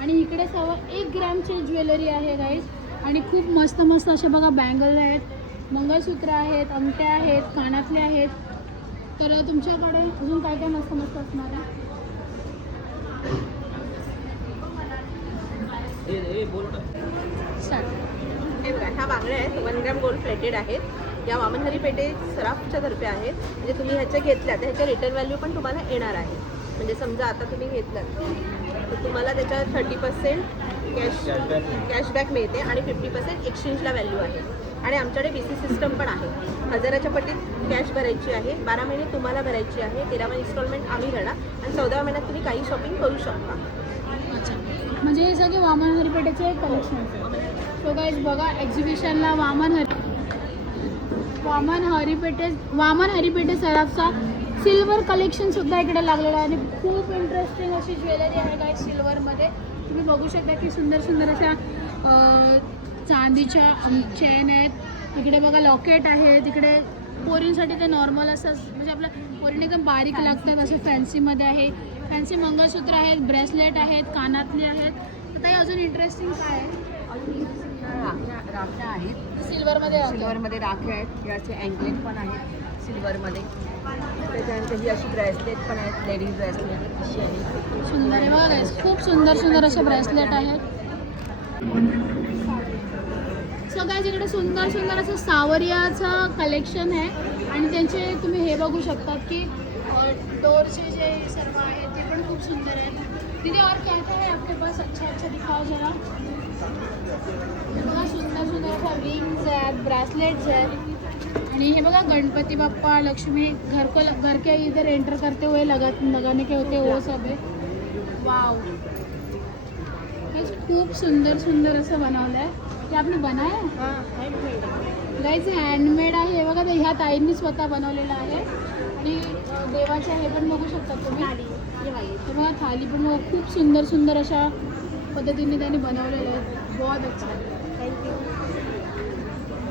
आणि इकडे 1 ग्रॅमची ज्वेलरी आहे गाईज. आणि खूप मस्त मस्त असे बघा बँगल आहेत, मंगळसूत्र आहेत, अंगठ्या आहेत, कानातले आहेत. तर तुमच्याकडे अजून काय काय मस्त मस्त असणार आहे. हे बघा ह्या बांगड्या आहेत 1 ग्रॅम गोल्ड प्लेटेड आहेत. या वामनहरी पेठे सराफच्या तर्फे आहेत. म्हणजे तुम्ही ह्याच्या घेतल्या तर ह्याच्या रिटर्न व्हॅल्यू पण तुम्हाला येणार आहे. म्हणजे समजा आता तुम्ही घेतलात तर तुम्हाला त्याच्या 30% कॅशबॅक मिळते आणि 50% एक्सचेंजला व्हॅल्यू आहे. आणि आमच्याकडे BC सिस्टम पण आहे. 1000च्या पट्टीत कॅश भरायची आहे, 12 महिने तुम्हाला भरायची आहे, 13वा इन्स्टॉलमेंट आम्ही देणार आणि 14व्या महिन्यात तुम्ही काही शॉपिंग करू शकता. अच्छा. म्हणजे हे सगळे वामन हरिपेठेचे कलेक्शन. सो गाईज बघा एक्झिबिशनला वामन हरिपेठे सराफचा सिल्वर कलेक्शनसुद्धा इकडे लागलेलं आहे. आणि खूप इंटरेस्टिंग अशी ज्वेलरी आहे गाईज सिल्वरमध्ये. तुम्ही बघू शकता की सुंदर सुंदर अशा चांदीच्या चेन आहेत. इकडे बघा लॉकेट आहे. तिकडे पोरींसाठी ते नॉर्मल असं म्हणजे आपल्या पोरीने एकदम बारीक लागतात असे फॅन्सीमध्ये आहे. फॅन्सी मंगळसूत्र आहेत, ब्रेसलेट आहेत, कानातले आहेत. तर काही अजून इंटरेस्टिंग काय आहे. राख्या आहेत सिल्वरमध्ये राख्या आहेत. याचे अँकलेट पण आहेत सिल्वरमध्ये. त्याच्यानंतर ही अशी ब्रेसलेट पण आहेत, लेडीज ब्रेसलेट अशी आहे. सुंदर आहे बघा. खूप सुंदर सुंदर असे ब्रेसलेट आहेत. सगळ्या जिकडे सुंदर सुंदर असं सावरियाचं कलेक्शन आहे आणि त्यांचे तुम्ही हे बघू शकतात की डोरचे जे सर्व आहेत ते पण खूप सुंदर आहेत. दीदी और क्या क्या है आपके पास? अच्छा दिखाओ जरा. बघा सुंदर सुंदर अशा रिंग्स आहेत, ब्रेसलेट्स आहेत आणि हे बघा गणपती बाप्पा लक्ष्मी घर के इधर एंटर करते हुए लगाने के होते वो सब है. वाव, हे खूप सुंदर सुंदर असं बनवलं आहे. ते आपण बनाय गाईज हँडमेड आहे. हे बघा ते ह्या ताईंनी स्वतः बनवलेलं आहे आणि देवाचे हे पण बघू शकता तुम्ही. हे बघा थाली पण खूप सुंदर सुंदर अशा पद्धतीने त्यांनी बनवलेलं आहे. बहुत अच्छा. थँक्यू.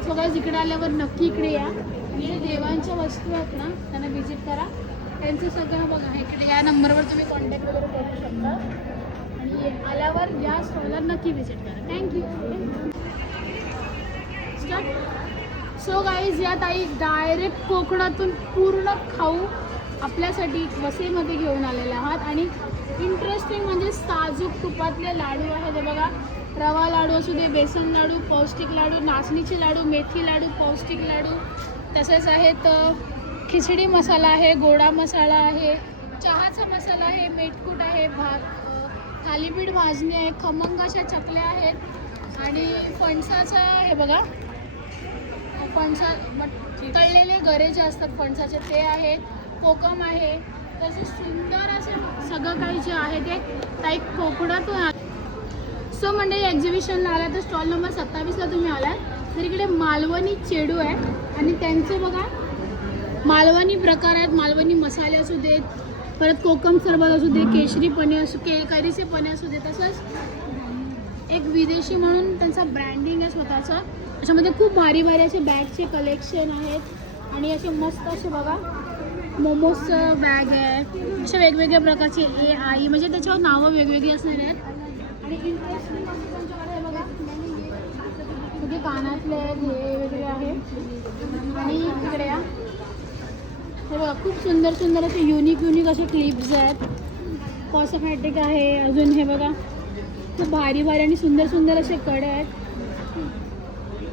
सो गाईज इकडे आल्यावर नक्की इकडे या आणि जे देवांच्या वस्तू आहेत ना त्यांना व्हिजिट करा. त्यांचं सगळं बघा इकडे या नंबरवर तुम्ही कॉन्टॅक्ट वगैरे करू शकता आणि आल्यावर या स्टॉलला नक्की व्हिजिट करा. थँक्यू. सो गाईज या ताई डायरेक्ट कोकणातून पूर्ण खाऊ आपल्यासाठी वसईमध्ये घेऊन आलेले आहात आणि इंटरेस्टिंग म्हणजे साजूक तुपातले लाडू आहे. ते बघा रवा लाडू असू दे, बेसन लाडू, पौष्टिक लाडू, नाचणीचे लाडू, मेथी लाडू, पौष्टिक लाडू, तसेच आहेत खिचडी मसाला आहे, गोडा मसाला आहे, चहाचा मसाला आहे, मेटकूट आहे, थालीपीठ भाजणी आहे, खमंग अशा चकल्या आहेत आणि फणसाचा हे बघा तळलेले गरे जे असतात फणसाचे ते आहेत, कोकम आहे. तसे सुंदर असं सगळं काही जे आहे ते ताई कोकणातून. सो मंडळी एक्झिबिशनला आला तर स्टॉल नंबर 27ला तुम्ही आलात तर इकडे मालवणी चेडू आहे आणि त्यांचे बघा मालवणी प्रकार आहेत. मालवणी मसाले असू देत, परत कोकम सरबत असू दे, केशरी पने असू कैरीचे पने असू दे, तसंच एक विदेशी म्हणून त्यांचा ब्रँडिंग आहे स्वतःचं. त्याच्यामध्ये खूप भारी भारी असे बॅगचे कलेक्शन आहेत आणि असे मस्त असे बघा मोमोजचं बॅग आहे. अशा वेगवेगळ्या प्रकारचे AI म्हणजे त्याच्यावर नावं वेगवेगळी असणार आहेत आणि इंटरेस्टिंग असं त्यांच्याकडे बघा सगळे कानातले आहेत, हे वेगळे आहे आणि इकडे या हे बघा खूप सुंदर सुंदर असे युनिक असे क्लिप्स आहेत. कॉस्मेटिक आहे. अजून हे बघा खूप भारी भारी आणि सुंदर सुंदर असे कडे आहेत.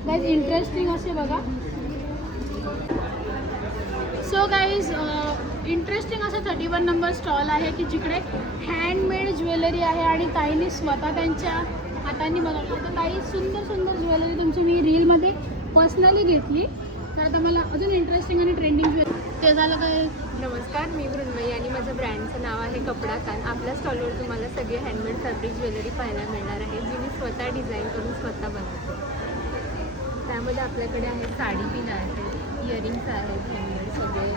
गाईज इंटरेस्टिंग असे बघा. सो गाईज इंटरेस्टिंग असं 31 नंबर स्टॉल आहे की जिकडे हँडमेड ज्वेलरी आहे आणि ताईने स्वतः त्यांच्या हातांनी बनवलं. तर ताई सुंदर सुंदर ज्वेलरी तुमची मी रीलमध्ये पर्सनली घेतली. तर आता मला अजून इंटरेस्टिंग आणि ट्रेंडिंग ज्वेलरी ते झालं काय. नमस्कार, मी मृण्मयी आणि माझं ब्रँडचं नाव आहे कपडा कान. आपल्या स्टॉलवर तुम्हाला सगळे हँडमेड फॅब्रिक ज्वेलरी पाहायला मिळणार आहे जी मी स्वतः डिझाईन करून स्वतः बनवते. त्यामध्ये आपल्याकडे आहेत साडी पिन आहेत, इयरिंग्स आहेत हँडमेड सगळे.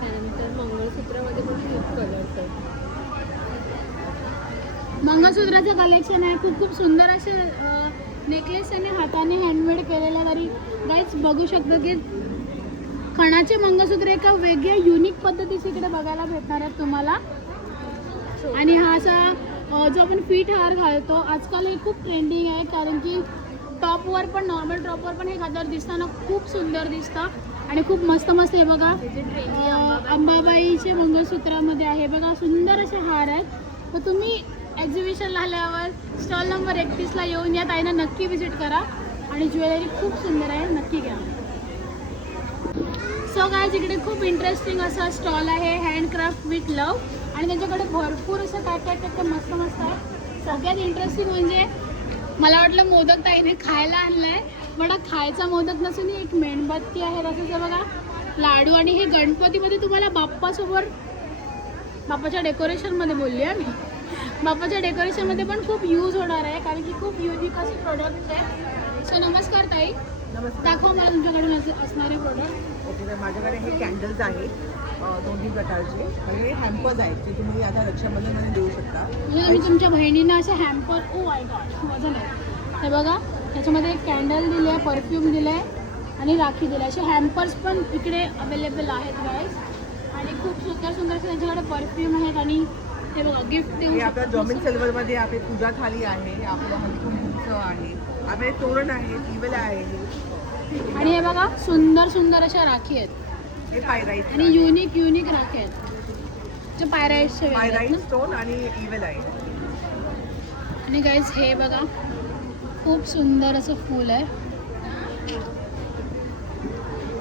त्यानंतर मंगळसूत्रामध्ये पण खूप कलर्स आहेत. मंगळसूत्राचं कलेक्शन आहे. खूप सुंदर असे नेकलेस आणि हाताने हँडमेड केलेल्या तरी गाईज बघू शकतो की खणाचे मंगळसूत्र एका वेगळ्या युनिक पद्धतीचे इकडे बघायला भेटणार आहेत तुम्हाला. आणि हा असा जो आपण फीट हार घालतो आजकाल हे खूप ट्रेंडिंग आहे कारण की टॉपवर पण नॉर्मल टॉपवर पण हे घातल्यावर दिसताना खूप सुंदर दिसतं आणि खूप मस्त मस्त हे बघा अंबाबाईचे मंगळसूत्रामध्ये आहे बघा सुंदर असे हार आहेत. तर तुम्ही एक्झिबिशनला आल्यावर स्टॉल नंबर 31ला येऊन या ताईंना नक्की व्हिजिट करा आणि ज्वेलरी खूप सुंदर आहे, नक्की घ्या. सो गाईज इकडे खूप इंटरेस्टिंग असा स्टॉल आहे हँडक्राफ्ट विथ लव आणि त्यांच्याकडे भरपूर असं काय मस्त मस्त आहे. सगळ्यात इंटरेस्टिंग म्हणजे मला वाटलं मोदक ताईने खायला आणलं आहे बट खायचा मोदक नसून एक मेणबत्ती आहे. तसंच बघा लाडू आणि हे गणपतीमध्ये तुम्हाला बाप्पाच्या डेकोरेशनमध्ये बोलली आहे मी. बाप्पाच्या डेकोरेशनमध्ये पण खूप यूज होणार आहे कारण की खूप युनिक असे प्रोडक्ट आहेत. सो नमस्कार ताई, दाखवा मला तुमच्याकडून असणारे प्रोडक्ट. ओके, माझ्याकडे हे कॅन्डल्स आहेत दोन्ही प्रकारचे आणि हे हॅम्पर्स आहेत जे तुम्ही आता रक्षाबंधनमध्ये देऊ शकता. म्हणजे तुम्ही तुमच्या बहिणींना असे हॅम्पर वजन आहे हे बघा त्याच्यामध्ये एक कॅन्डल दिले आहे, परफ्यूम दिलं आहे आणि राखी दिलं आहे. असे हॅम्पर्स पण इकडे अवेलेबल आहेत गाईज आणि खूप सुंदर सुंदर त्यांच्याकडे परफ्यूम आहेत आणि हे बघा गिफ्ट देऊ हे आपल्या जॉमिन सिल्वरमध्ये आपली पूजा थाली आहे, आपलं हळकुंकूचं आहे, आपले तोरण आहे, दिवेला आहे आणि हे बघा सुंदर सुंदर अशा राखी आहेत. हे पायराईट आणि युनिक राखी आहेत जे पायराईटचे स्टोन आणि इवेल आहे. आणि गाईज हे बघा खूप सुंदर असं फूल आहे.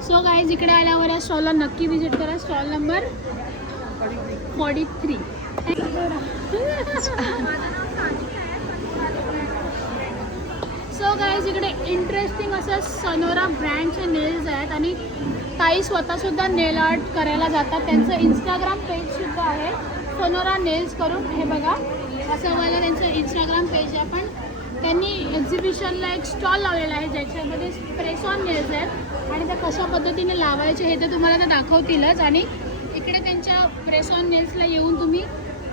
सो गाईज इकडे आल्यावर या स्टॉलला नक्की विजिट करा. Stall number 43. सो गाईज इकडे इंटरेस्टिंग असं सनोरा ब्रँडचे नेल्स आहेत आणि ताई स्वतःसुद्धा नेल आर्ट करायला जातात. त्यांचं इंस्टाग्राम पेजसुद्धा आहे सनोरा नेल्स करून. हे बघा असं मला त्यांचं इंस्टाग्राम पेज आहे. पण त्यांनी एक्झिबिशनला एक स्टॉल लावलेला आहे ज्याच्यामध्ये स्प्रेस ऑन नेल्स आहेत आणि त्या कशा पद्धतीने लावायचे हे तर तुम्हाला ते दाखवतीलच. आणि इकडे त्यांच्या प्रेस ऑन नेल्सला येऊन तुम्ही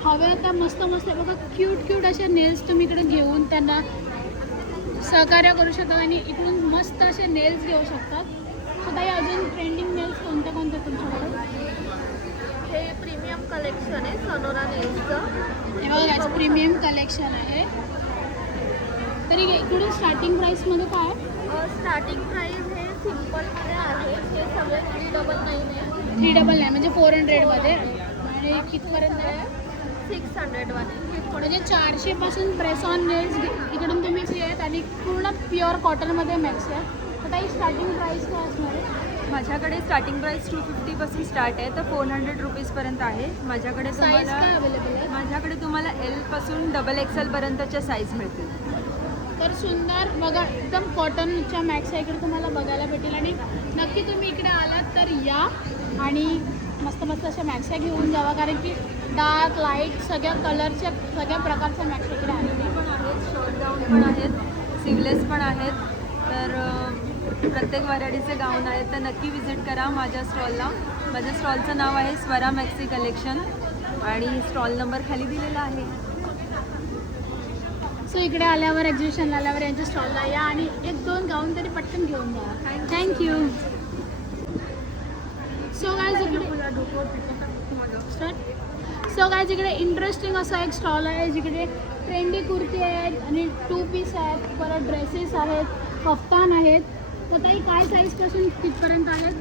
हव्या त्या मस्त मस्त बघा क्यूट असे नेल्स तुम्ही इकडे घेऊन त्यांना सहकार्य करू शकतात आणि इकडून मस्त असे नेल्स घेऊ शकतात. सो ताई अजून ट्रेंडिंग नेल्स कोणते तुमच्याकडे? हे प्रीमियम कलेक्शन आहे सनोरा नेल्सचं. हे बघा प्रीमियम कलेक्शन आहे. तरी इकडे स्टार्टिंग प्राईसमध्ये काय आहे? स्टार्टिंग प्राईस हे सिम्पलमध्ये आहे. हे सगळे 399 आहे. 399 म्हणजे 400मध्ये. आणि कितपर्यंत आहे? 600 वाली. म्हणजे 400 पासून प्रेस ऑन नेल्स इकडून तुम्ही आहेत आणि पूर्ण प्युअर कॉटनमध्ये मॅक्स आहे. तर काही स्टार्टिंग प्राईस काय असणार आहे? माझ्याकडे स्टार्टिंग प्राईस 250 पासून स्टार्ट आहे तर 400 रुपीजपर्यंत आहे. माझ्याकडे साईज काय अवेलेबल आहे? माझ्याकडे तुम्हाला L पासून XXL पर्यंतच्या साईज मिळतील. तर सुंदर बघा एकदम कॉटनच्या मॅक्स आहे इकडे तुम्हाला बघायला भेटेल. आणि नक्की तुम्ही इकडे आलात तर या आणि मस्त अशा मॅक्स्या घेऊन जावा. कारण की डार्क लाईट सगळ्या कलरच्या सगळ्या प्रकारच्या मॅक्स इकडे आहेत. पण आहेत, शॉर्ट गाऊन पण आहेत, सिवलेस पण आहेत. तर प्रत्येक व्हरायटीचे गाऊन आहेत तर नक्की विजिट करा माझ्या स्टॉलला. माझ्या स्टॉलचं नाव आहे स्वरा मॅक्सी कलेक्शन आणि स्टॉल नंबर खाली दिलेला आहे. सो इकडे आल्यावर एक्झिबिशनला आल्यावर यांच्या स्टॉलला या आणि 1-2 गाऊन तरी पटकन घेऊन जा. थँक्यू. सो गाईज इकडे इंटरेस्टिंग असा एक स्टॉल आहे जिकडे ट्रेंडी कुर्ती आहेत आणि 2 पीस आहेत, परत ड्रेसेस आहेत, कफ्तान आहेत. तर ताई काय साईजपासून कितपर्यंत आहेत?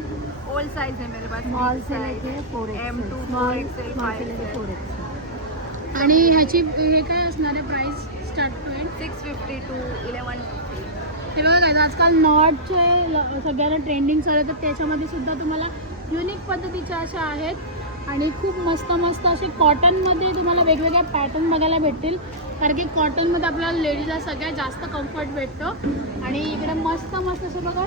ऑल साइज है मेरे पास. स्मॉल से लेके 4X. M2, स्मॉल 4XL, से लेके 4X. आणि ह्याची हे काय असणार आहे price start to end? 650 to 1150. हे बघा काय आजकाल नॉटचे सगळ्यांना ट्रेंडिंग चालू आहे तर त्याच्यामध्ये सुद्धा तुम्हाला युनिक पद्धतीच्या अशा आहेत आणि खूप मस्त असे कॉटनमध्ये तुम्हाला वेगवेगळ्या पॅटर्न बघायला भेटतील. कारण की कॉटनमध्ये आपल्याला लेडीजला सगळ्यात जास्त कम्फर्ट भेटतो. आणि इकडे मस्त असे बघा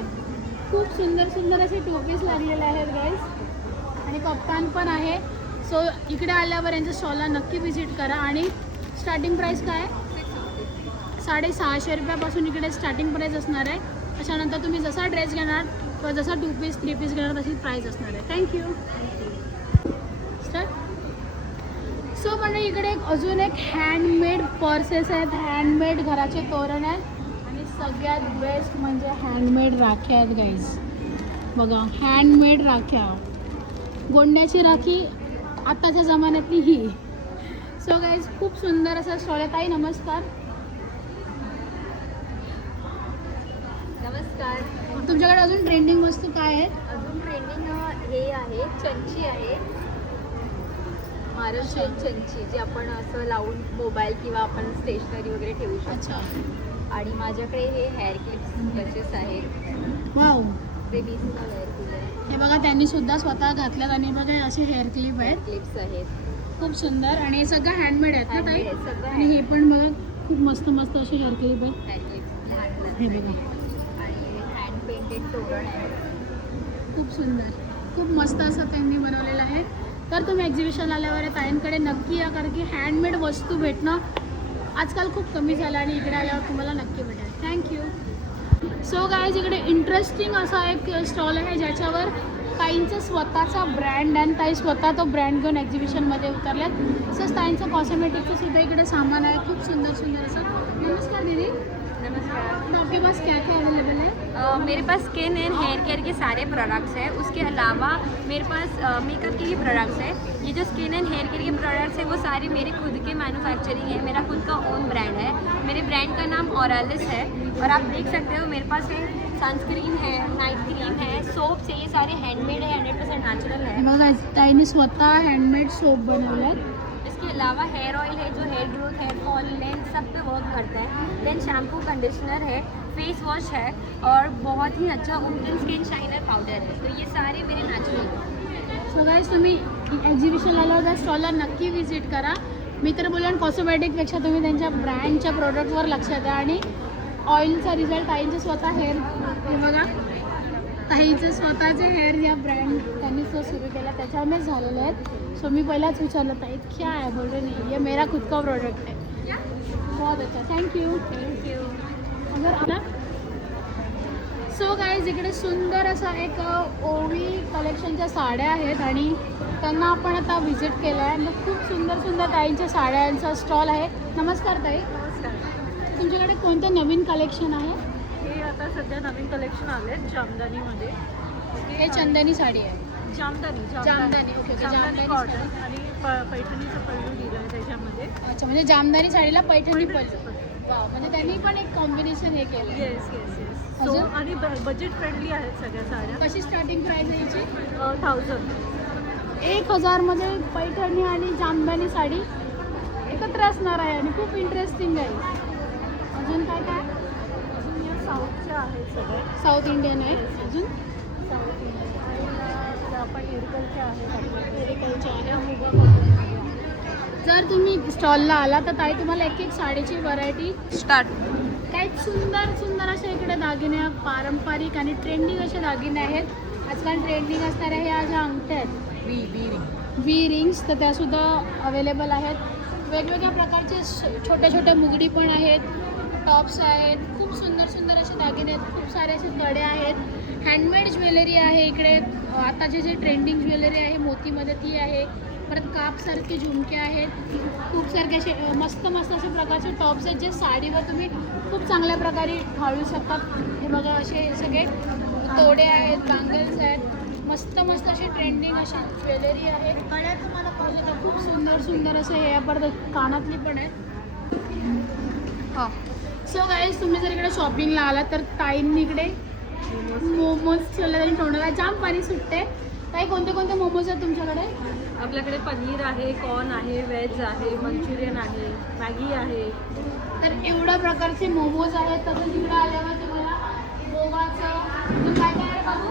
खूप सुंदर असे 2 पीस लागलेले आहेत गाईज आणि कप्तान पण आहे. सो इकडे आल्यावर यांच्या स्टॉलला नक्की व्हिजिट करा. आणि स्टार्टिंग प्राईस काय आहे? 650 रुपयापासून इकडे स्टार्टिंग प्राईस असणार आहे. त्याच्यानंतर तुम्ही जसा ड्रेस घेणार किंवा जसा 2 पीस 3 पीस घेणार तशी प्राईस असणार आहे. थँक्यू. स्टार्ट. सो म्हणजे इकडे अजून एक हँडमेड पर्सेस आहेत, हँडमेड घराचे तोरण आहेत आणि सगळ्यात बेस्ट म्हणजे हँडमेड राख्या आहेत गाईज. बघा हँडमेड राख्या, गोंड्याची राखी आताच्या जमान्यातली ही. सो गाईज खूप सुंदर असं स्टॉल आहे. ताई नमस्कार. नमस्कार. तुमच्याकडे अजून ट्रेंडिंग वस्तू काय आहेत? अजून ट्रेंडिंग हे आहे, चंची आहे, मारल शेप चंची जी आपण असं लावून मोबाईल किंवा आपण स्टेशनरी वगैरे ठेवू शकतो. अच्छा. आणि माझ्याकडे हे हेअर क्लिप्स ब्रशेस आहेत. वाव. बेबीजचा हेअर क्लिप आहे. हे बघा त्यांनी सुद्धा स्वतः घातल्यात आणि बघा असे हेअर क्लिप आहेत. क्लिप्स आहेत. खूप सुंदर आणि हे सगळं हँडमेड आहेत ना ताई? Handmade आहे, सगळं आणि हे पण बघा खूप मस्त असे हेअर क्लिप आहेत. हेअर क्लिप्स लहान हे लहान बघा आणि हँड पेंटेड तोरण आहे. खूप सुंदर, खूप मस्त असं त्यांनी बनवलेलं आहे. तर तुम्ही एक्झिबिशन आल्यावर ताईंकडे नक्की या कारण की हँडमेड वस्तू भेटणं आजकाल खूप कमी झालं आणि इकडे आल्यावर तुम्हाला नक्की भेटेल. थँक्यू. सो गाईज इकडे इंटरेस्टिंग असा एक स्टॉल आहे ज्याच्यावर ताईंचा स्वतःचा ब्रँड आणि ताई स्वतः तो ब्रँड घेऊन एक्झिबिशनमध्ये उतरल्यात. तसंच ताईंचं कॉस्मेटिकचं सुद्धा इकडे सामान आहे खूप सुंदर असं. नमस्कार दीदी. नमस्कार. तो आपके पास क्या क्या अवेलेबल है? मेरे पास स्किन एंड हेयर केयर के सारे प्रोडक्ट्स हैं. उसके अलावा मेरे पास मेकअप के ही प्रोडक्ट्स हैं. ये जो स्किन एंड हेयर केयर के प्रोडक्ट्स हैं वो सारे मेरे खुद के मैन्युफैक्चरिंग है. मेरा खुद का ओन ब्रांड है. मेरे ब्रांड का नाम ओरालिस है और आप देख सकते हो मेरे पास है सनस्क्रीन है, नाइट क्रीम है, सोप्स है. ये सारे हैंडमेड है, 100% नेचुरल है. बघा ताईने स्वतः हँडमेड सोप बनवलं. इसके अलावा हेयर ऑयल है जो hair growth, hair fall, length सब पे वर्क करता है। देन शैम्पू, कंडीशनर है, फेस वॉश है और बहुत ही अच्छा उल्टन स्किन शाइनर पाउडर है। तो ये सारे मेरे नेचुरल हैं। सो गाईज तुम्ही एक्झिबिशनला आला त्या स्टॉलला नक्की व्हिजिट करा. मी तर बोलेन कॉस्मेटिकपेक्षा तुम्ही त्यांच्या ब्रँडच्या प्रोडक्टवर लक्ष द्या. आणि ऑइलचा रिझल्ट ताईंचे स्वतः हेअर, हे बघा ताईचे स्वतःचे हेअर या ब्रँड त्यांनी जो सुरू केला त्याच्यामुळे झालेले आहेत. सो मी पहिलाच विचारलं ताई क्या आहे, बोल रहे नाही ये मेरा खुद का प्रोडक्ट है. बहुत अच्छा, थँक्यू. अगर आता सो गाईज इकडे सुंदर असा एक ओवी कलेक्शनच्या साड्या आहेत आणि त्यांना आपण आता व्हिजिट केलं आहे. मग खूप सुंदर सुंदर ताईंच्या साड्यांचा स्टॉल आहे. नमस्कार ताई. नमस्कार. तुमच्याकडे कोणतं नवीन कलेक्शन आहे? हे आता सध्या नवीन कलेक्शन आलेत जामदानीमध्ये. हे चंदनी साडी आहे. Jamdani jamdani, okay, okay. Jamdani cotton आणि पैठणीचं पल्लू दिलं आहे त्याच्यामध्ये. अच्छा, म्हणजे जामदानी साडीला पैठणी पल्लू. वाव, म्हणजे त्यांनी पण एक कॉम्बिनेशन हे केलं. Yes yes yes. सो अजून? आणि बजेट फ्रेंडली आहेत सगळ्या साड्या. कशी स्टार्टिंग प्राईस आहे याची? 1000. 1000मध्ये पैठणी आणि जामदानी साडी एकत्र असणार आहे आणि खूप इंटरेस्टिंग आहे. अजून काय काय? अजून या साऊथच्या आहेत सगळ्या. साऊथ इंडियन आहे. अजून साऊथ इंडियन आणि त्या आपण एरिकलच्या आहेत. एरिकलच्या आहे. मुगा कॉटनमध्ये आहे. जर तुम्ही स्टॉलला आला तर ताई तुम्हाला एक एक साडीची व्हरायटी स्टार्ट. काही सुंदर सुंदर असे इकडे दागिने, पारंपरिक आणि ट्रेंडिंग असे दागिने आहेत. आजकाल ट्रेंडिंग असणाऱ्या ह्या ज्या अंगठ्या आहेत वी रिंग्स, तर त्यासुद्धा अवेलेबल आहेत. वेगवेगळ्या प्रकारचे छोट्या छोट्या मुगडी पण आहेत, टॉप्स आहेत. खूप सुंदर सुंदर असे दागिने आहेत. खूप सारे असे कडे आहेत. हँडमेड ज्वेलरी आहे इकडे. आताचे जे ट्रेंडिंग ज्वेलरी आहे मोतीमध्ये ती आहे. परत कापसारखे झुमके आहेत. खूप सारखे असे मस्त मस्त असे प्रकारचे टॉप्स आहेत जे साडीवर तुम्ही खूप चांगल्या प्रकारे घालू शकतात. हे बघा असे सगळे तोडे आहेत, बँगल्स आहेत. मस्त मस्त अशी ट्रेंडिंग अशी ज्वेलरी आहे. गळ्या तुम्हाला पाहिजे तर खूप सुंदर सुंदर असे हे परत कानातली पण आहेत. हां. सो गाईज तुम्ही जर इकडे शॉपिंगला आला तर ताईंनी इकडे मोमोज ठेवले तरी तोंडाला जाम पाणी सुटते. ताई कोणते कोणते मोमोज आहेत तुमच्याकडे? आपल्याकडे पनीर आहे, कॉर्न आहे, व्हेज आहे, मंचुरियन आहे, मॅगी आहे. तर एवढ्या प्रकारचे मोमोज आहेत. तसंच इकडे आल्यावर तुम्हाला बोबाचं काय काय आहे बाबू?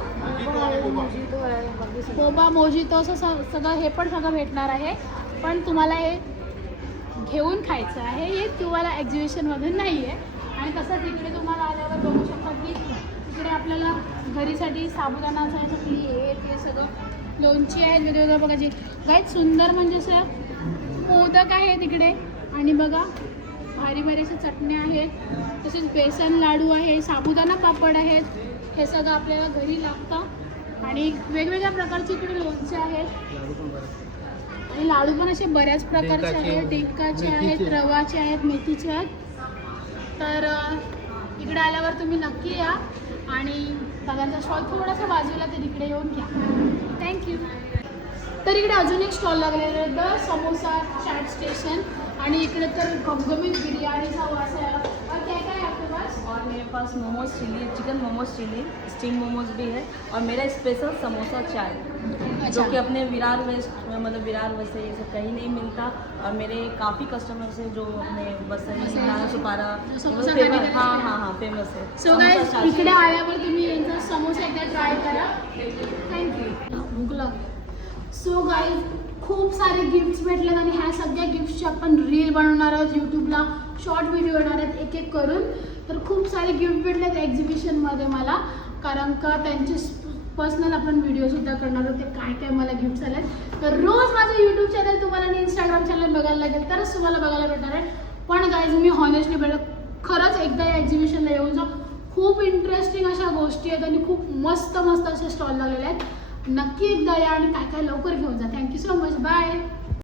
बोबा, मोजितो असं सगळं हे पण सगळं भेटणार आहे. पण तुम्हाला हे घेऊन खायचं आहे, हे तुम्हाला एक्झिबिशनमधून नाही आहे. आणि तसंच इकडे तुम्हाला आल्यावर बघू शकता की इकडे आपल्याला घरीसाठी साबुदाणाचं हे चकली हे ते सगळं लोणची आहेत वेगवेगळ्या प्रकारची. गाईत सुंदर म्हणजे असं मोदक आहे तिकडे. आणि बघा भारी भारी अशा चटण्या आहेत. तसेच बेसन लाडू आहे, साबुदाणा पापड आहेत. हे सगळं आपल्याला घरी लागतं. आणि वेगवेगळ्या प्रकारचे इकडे लोणचे आहेत आणि लाडू पण असे बऱ्याच प्रकारचे आहेत. डिंकाचे आहेत, रवाचे आहेत, मेथीचे आहेत. तर इकडे आल्यावर तुम्ही नक्की या आणि दादांचा स्टॉल थोडासा बाजूला तर इकडे येऊन घ्या. थँक्यू. तर इकडे अजून एक स्टॉल लागलेला आहे द समोसा चॅट स्टेशन. आणि इकडे तर गमगमीत बिर्याणीचा वास आहे. और क्या क्या है आपके पास? और मेरे पास momos chilli, chicken momos chilli, steam momos भी है और मेरा स्पेशल समोसा चाय जो कि अपने विरार वेस्ट मतलब विरार वैसे ये सब कहीं नहीं मिलता. और मेरे काफ़ी कस्टमर्स हैं जो अपने बसरी, नाना सुपारा हाँ फेमस है. सो गाइस इकडे आल्यावर तुम्ही यांचा समोसा एकदा ट्राय करा. थँक्यू. भूकला. सो गाईज खूप सारे गिफ्ट्स भेटलेत आणि ह्या सगळ्या गिफ्ट्सची आपण रील बनवणार आहोत, यूट्यूबला शॉर्ट व्हिडिओ येणार आहेत एक एक करून. तर खूप सारे गिफ्ट भेटलेत एक्झिबिशनमध्ये मला, कारण का त्यांचे पर्सनल आपण व्हिडिओसुद्धा करणार आहोत ते काय काय मला गिफ्ट्स आले आहेत. तर रोज माझं यूट्यूब चॅनल तुम्हाला आणि इंस्टाग्राम चॅनल बघायला लागेल तरच तुम्हाला बघायला भेटणार आहे. पण गाईज मी हॉनेस्टली बोलतो खरंच एकदा या एक्झिबिशनला येऊन जा. खूप इंटरेस्टिंग अशा गोष्टी आहेत आणि खूप मस्त मस्त असे स्टॉल लागलेले आहेत. नक्की एकदा या आणि काय काय लवकर घेऊन जा. Thank you so much. बाय.